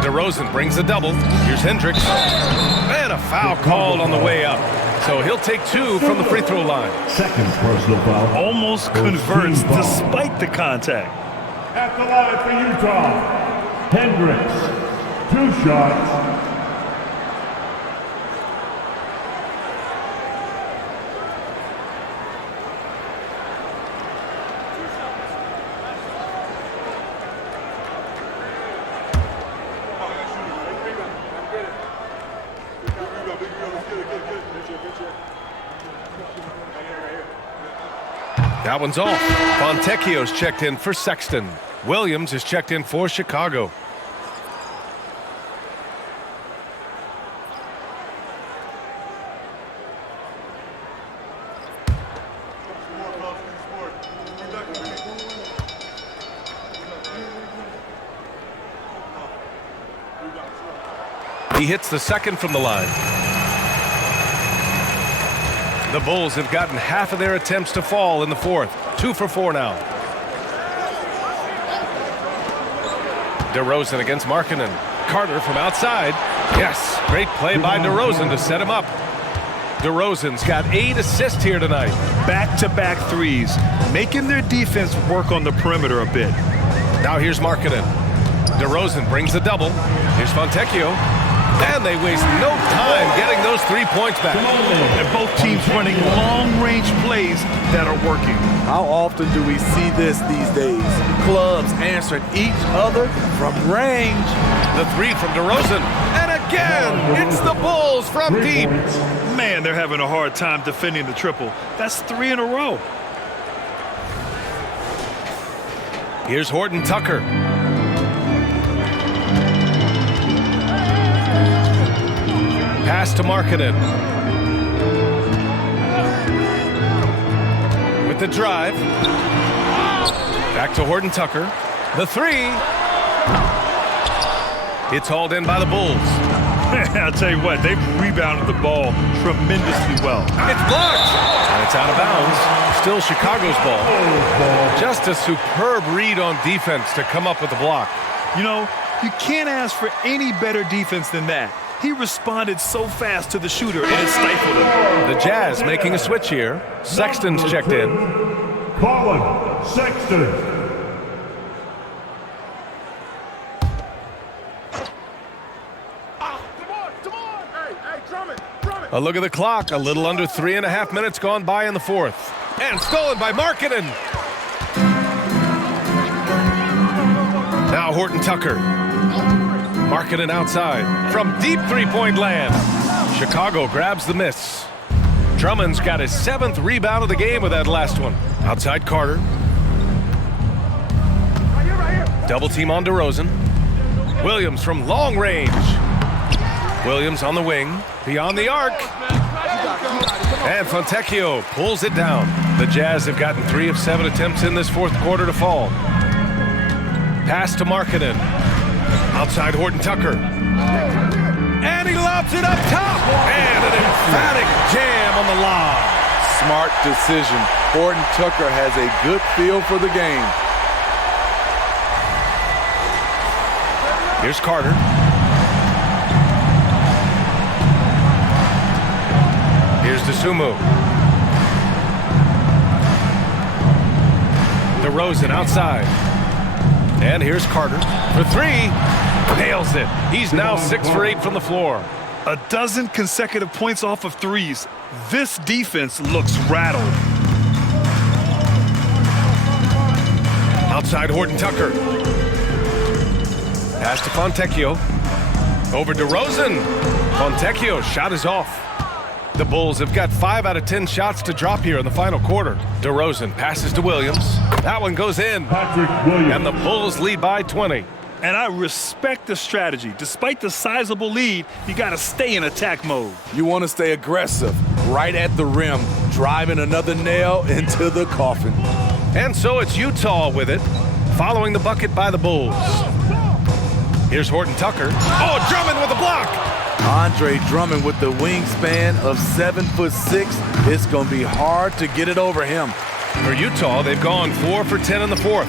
DeRozan brings the double. Here's Hendricks. And a foul called on the way up. So he'll take 2 from the free throw line. Second personal foul. Almost converts despite the contact. At the line for Utah, Hendricks. 2 shots. That one's off. Fontecchio's checked in for Sexton. Williams is checked in for Chicago. He hits the second from the line. The Bulls have gotten half of their attempts to fall in the fourth. 2 for 4 now. DeRozan against Markkanen. Carter from outside. Yes, great play by DeRozan to set him up. DeRozan's got 8 assists here tonight. Back-to-back 3s, making their defense work on the perimeter a bit. Now here's Markkanen. DeRozan brings the double. Here's Fontecchio. And they waste no time getting those 3 points back. And both teams running long-range plays that are working. How often do we see this these days? Clubs answering each other from range. The three from DeRozan. And again, it's the Bulls from deep. Man, they're having a hard time defending the triple. That's 3 in a row. Here's Horton Tucker. Pass to Markkanen. With the drive. Back to Horton Tucker. The three. It's hauled in by the Bulls. I'll tell you what, they've rebounded the ball tremendously well. It's blocked. And it's out of bounds. Still Chicago's ball. Just a superb read on defense to come up with the block. You know, you can't ask for any better defense than that. He responded so fast to the shooter, and it stifled him. The Jazz making a switch here. Sexton's checked in. Colin Sexton. A look at the clock. A little under 3.5 minutes gone by in the fourth. And stolen by Markkanen. Now Horton Tucker. Markkanen outside from deep three-point land. Chicago grabs the miss. Drummond's got his 7th rebound of the game with that last one. Outside Carter. Double team on DeRozan. Williams from long range. Williams on the wing, beyond the arc. And Fontecchio pulls it down. The Jazz have gotten 3 of 7 attempts in this fourth quarter to fall. Pass to Markkanen. Outside Horton Tucker. And he lobs it up top. And an emphatic jam on the lob. Smart decision. Horton Tucker has a good feel for the game. Here's Carter. Here's DeSumo. DeRozan outside. And here's Carter for 3. Nails it. He's now 6 for 8 from the floor. A dozen consecutive points off of threes. This defense looks rattled. Outside Horton Tucker. Pass to Fontecchio. Over DeRozan. Fontecchio's shot is off. The Bulls have got 5 out of 10 shots to drop here in the final quarter. DeRozan passes to Williams. That one goes in. Patrick Williams. And the Bulls lead by 20. And I respect the strategy. Despite the sizable lead, you got to stay in attack mode. You want to stay aggressive, right at the rim, driving another nail into the coffin. And so it's Utah with it, following the bucket by the Bulls. Here's Horton Tucker. Oh, Drummond with the block. Andre Drummond with the wingspan of 7'6". It's going to be hard to get it over him. For Utah, they've gone 4 for 10 in the fourth.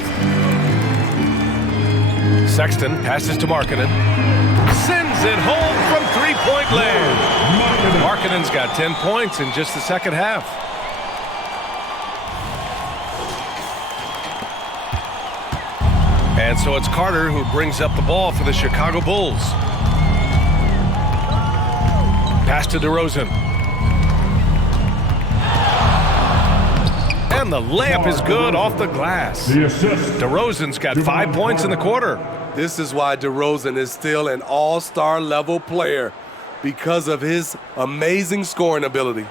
Sexton passes to Markkanen. Sends it home from three-point land. Markkanen's got 10 points in just the second half. And so it's Carter who brings up the ball for the Chicago Bulls. Pass to DeRozan. And the layup is good off the glass. The assist. DeRozan's got 5 points in the quarter. This is why DeRozan is still an all-star level player, because of his amazing scoring ability.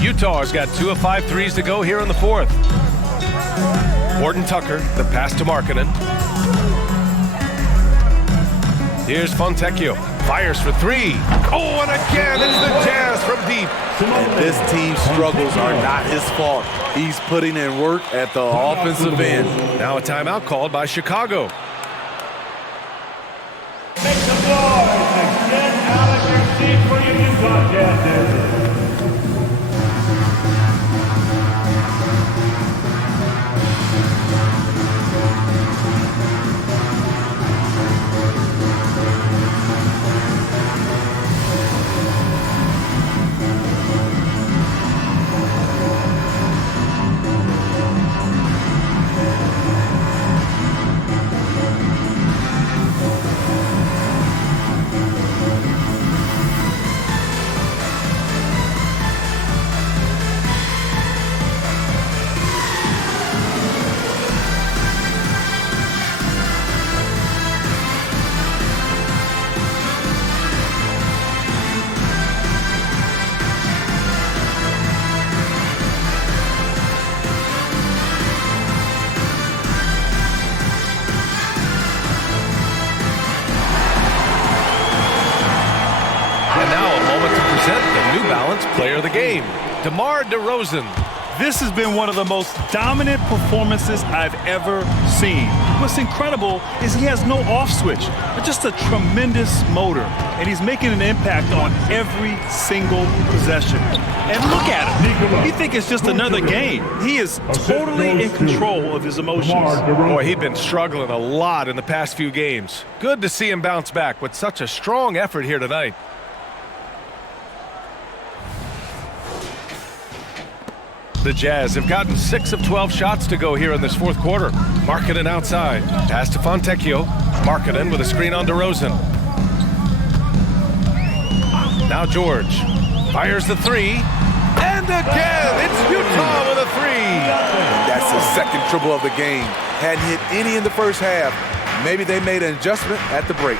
Utah has got 2 of 5 threes to go here in the fourth. Horton Tucker, the pass to Markkanen. Here's Fontecchio. Fires for 3. Oh, and again, it's the Jazz from deep. And this team's struggles are not his fault. He's putting in work at the offensive end. Now a timeout called by Chicago. Make some noise and get out of your seat for your Utah Jazz. Conference Player of the Game, DeMar DeRozan. This has been one of the most dominant performances I've ever seen. What's incredible is he has no off switch, just a tremendous motor, and he's making an impact on every single possession. And look at him. You think it's just another game. He is totally in control of his emotions. Boy, he's been struggling a lot in the past few games. Good to see him bounce back with such a strong effort here tonight. The Jazz have gotten 6 of 12 shots to go here in this fourth quarter. Markkanen outside. Pass to Fontecchio. Markkanen with a screen on DeRozan. Now George fires the three. And again, it's Utah with a three. That's the second triple of the game. Hadn't hit any in the first half. Maybe they made an adjustment at the break.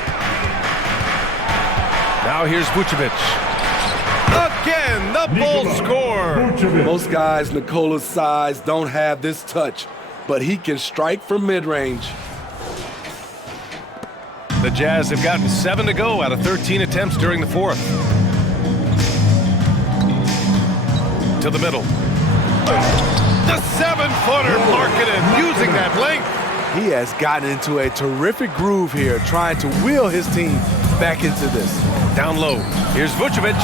Now here's Vucevic. Again, the Bulls score. Most guys Nikola's size don't have this touch, but he can strike from mid-range. The Jazz have gotten 7 to go out of 13 attempts during the fourth. To the middle. The 7-footer, Markkanen using that length. He has gotten into a terrific groove here, trying to wheel his team back into this. Down low. Here's Vucevic.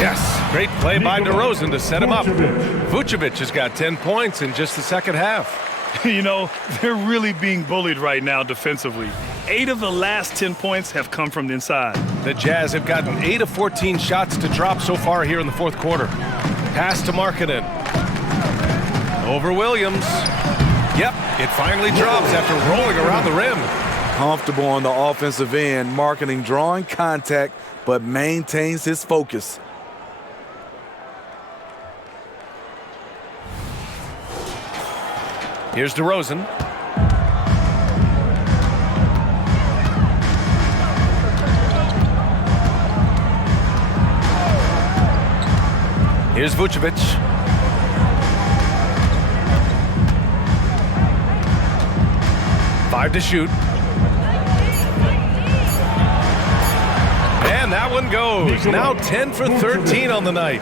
Yes, great play by DeRozan to set him up. Vucevic has got 10 points in just the second half. You know, they're really being bullied right now defensively. 8 of the last 10 points have come from the inside. The Jazz have gotten 8 of 14 shots to drop so far here in the fourth quarter. Pass to Markkanen. Over Williams. Yep, it finally drops after rolling around the rim. Comfortable on the offensive end, Markkanen drawing contact, but maintains his focus. Here's DeRozan. Here's Vucevic. Five to shoot. And that one goes. Now 10 for 13 on the night.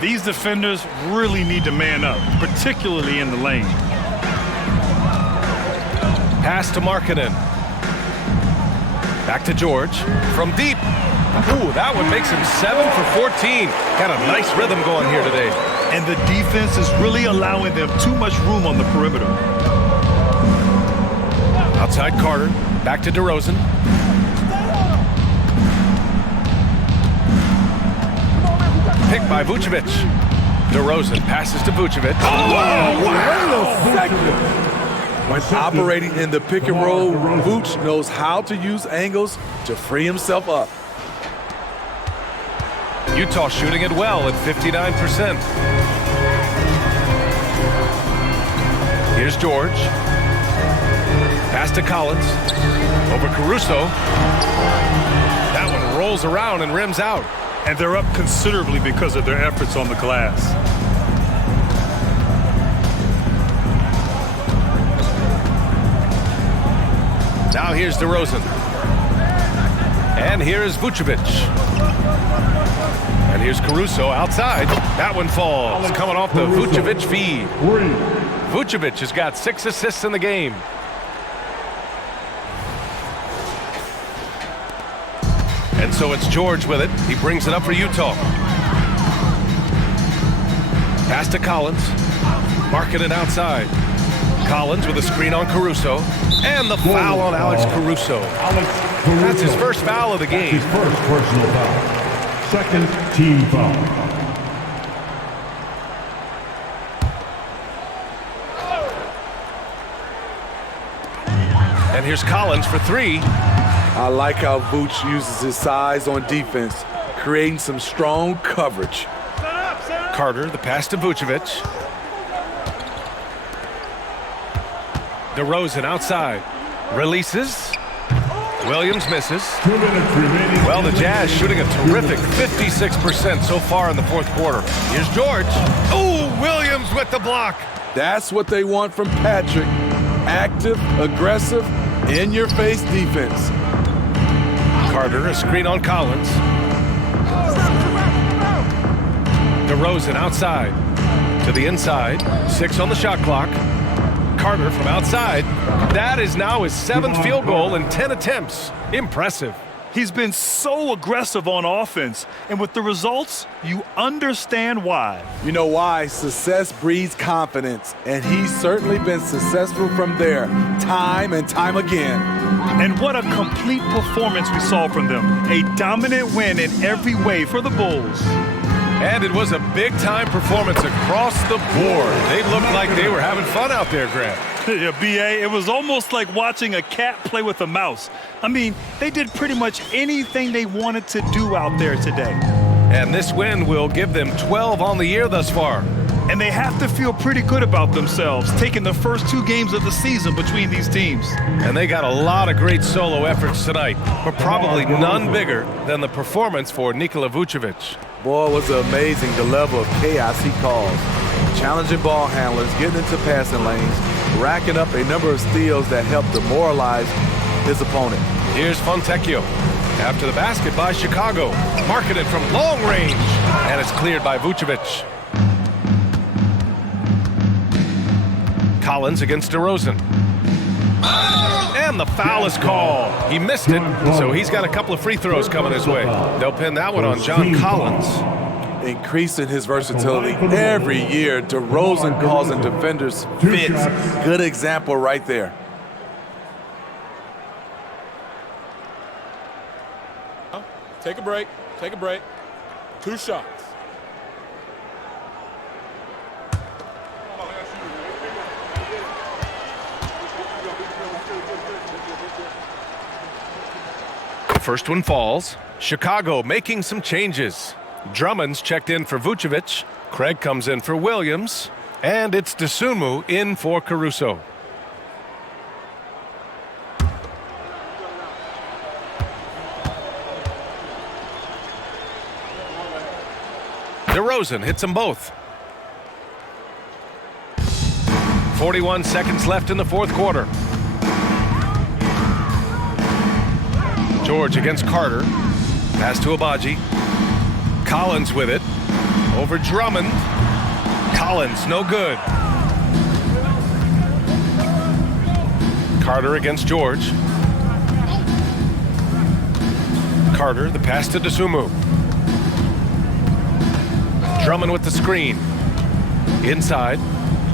These defenders really need to man up, particularly in the lane. Pass to Markkanen. Back to George. From deep. Ooh, that one makes him 7 for 14. Got a nice rhythm going here today. And the defense is really allowing them too much room on the perimeter. Outside Carter. Back to DeRozan. Picked by Vucevic. DeRozan passes to Vucevic. Oh, wow! When operating in the pick and roll, Vooch knows how to use angles to free himself up. Utah shooting it well at 59%. Here's George. Pass to Collins. Over Caruso. That one rolls around and rims out. And they're up considerably because of their efforts on the glass. Now here's DeRozan. And here is Vucevic. And here's Caruso outside. That one falls, coming off the Vucevic feed. Vucevic has got 6 assists in the game. And so it's George with it. He brings it up for Utah. Pass to Collins. Markkanen outside. Collins with a screen on Caruso. And the foul on Alex Caruso. That's his first foul of the game. His first personal foul. Second team foul. And here's Collins for 3. I like how Vooch uses his size on defense, creating some strong coverage. Carter, the pass to Vucevic. DeRozan outside. Releases. Williams misses. 2 minutes remaining. Well, the Jazz shooting a terrific 56% so far in the fourth quarter. Here's George. Oh, Williams with the block. That's what they want from Patrick. Active, aggressive, in-your-face defense. Carter, a screen on Collins. DeRozan outside to the inside. 6 on the shot clock. Carter from outside. That is now his 7th field goal in 10 attempts. Impressive. He's been so aggressive on offense, and with the results, you understand why. You know why? Success breeds confidence, and he's certainly been successful from there, time and time again. And what a complete performance we saw from them. A dominant win in every way for the Bulls. And it was a big-time performance across the board. They looked like they were having fun out there, Grant. Yeah, B.A., it was almost like watching a cat play with a mouse. I mean, they did pretty much anything they wanted to do out there today. And this win will give them 12 on the year thus far. And they have to feel pretty good about themselves, taking the first 2 games of the season between these teams. And they got a lot of great solo efforts tonight, but probably none bigger than the performance for Nikola Vucevic. Boy, it was amazing the level of chaos he caused. Challenging ball handlers, getting into passing lanes, racking up a number of steals that helped demoralize his opponent. Here's Fontecchio. After the basket by Chicago. Marketed from long range. And it's cleared by Vucevic. Collins against DeRozan. And the foul is called. He missed it, so he's got a couple of free throws coming his way. They'll pin that one on John Collins. Increasing his versatility every year. DeRozan causing defenders fits. Good example right there. Take a break. Take a break. 2 shots. First one falls. Chicago making some changes. Drummond's checked in for Vucevic. Craig comes in for Williams. And it's Dosunmu in for Caruso. DeRozan hits them both. 41 seconds left in the 4th quarter. George against Carter. Pass to Abaji. Collins with it. Over Drummond. Collins, no good. Carter against George. Carter, the pass to Dosunmu. Drummond with the screen. Inside.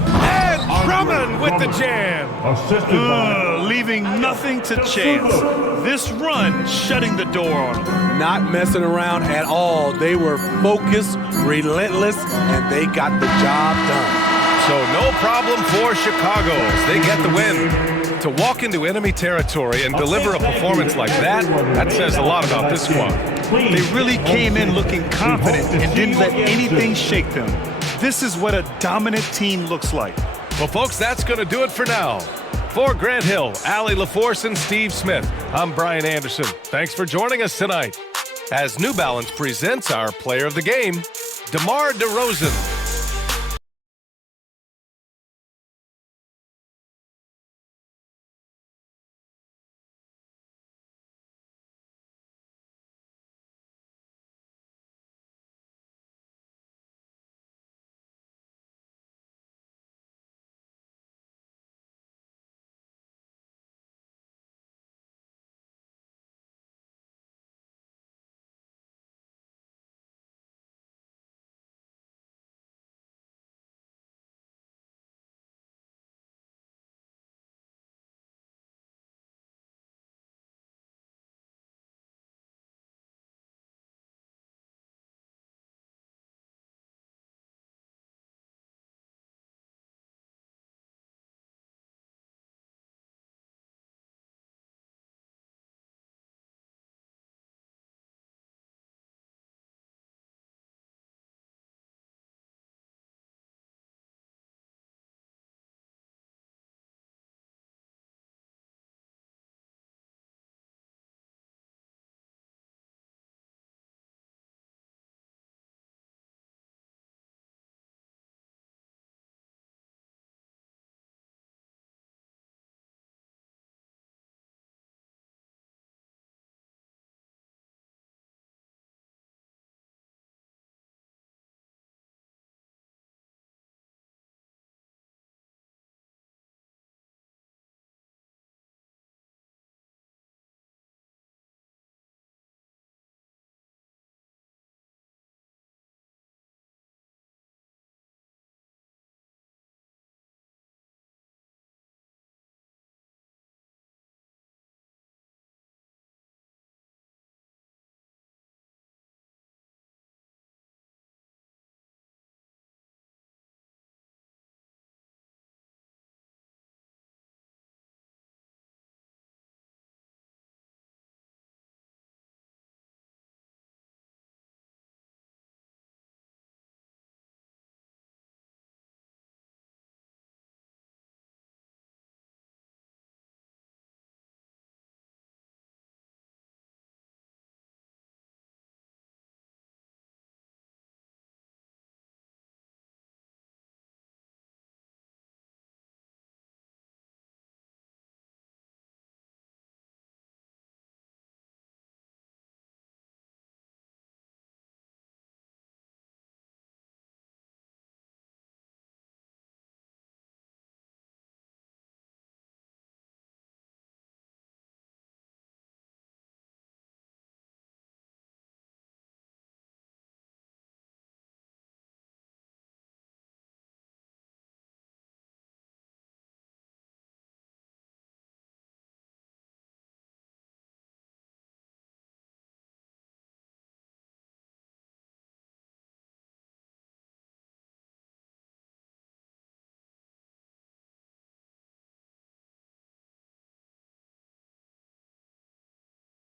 And Drummond with the jam. Leaving nothing to chance. This run shutting the door on them. Not messing around at all. They were focused, relentless, and they got the job done. So no problem for Chicago as they get the win. To walk into enemy territory and deliver a performance like that says a lot about this squad. They really came in looking confident and didn't let anything shake them. This is what a dominant team looks like. Well, folks, that's going to do it for now. For Grant Hill, Allie LaForce, and Steve Smith, I'm Brian Anderson. Thanks for joining us tonight as New Balance presents our player of the game, DeMar DeRozan.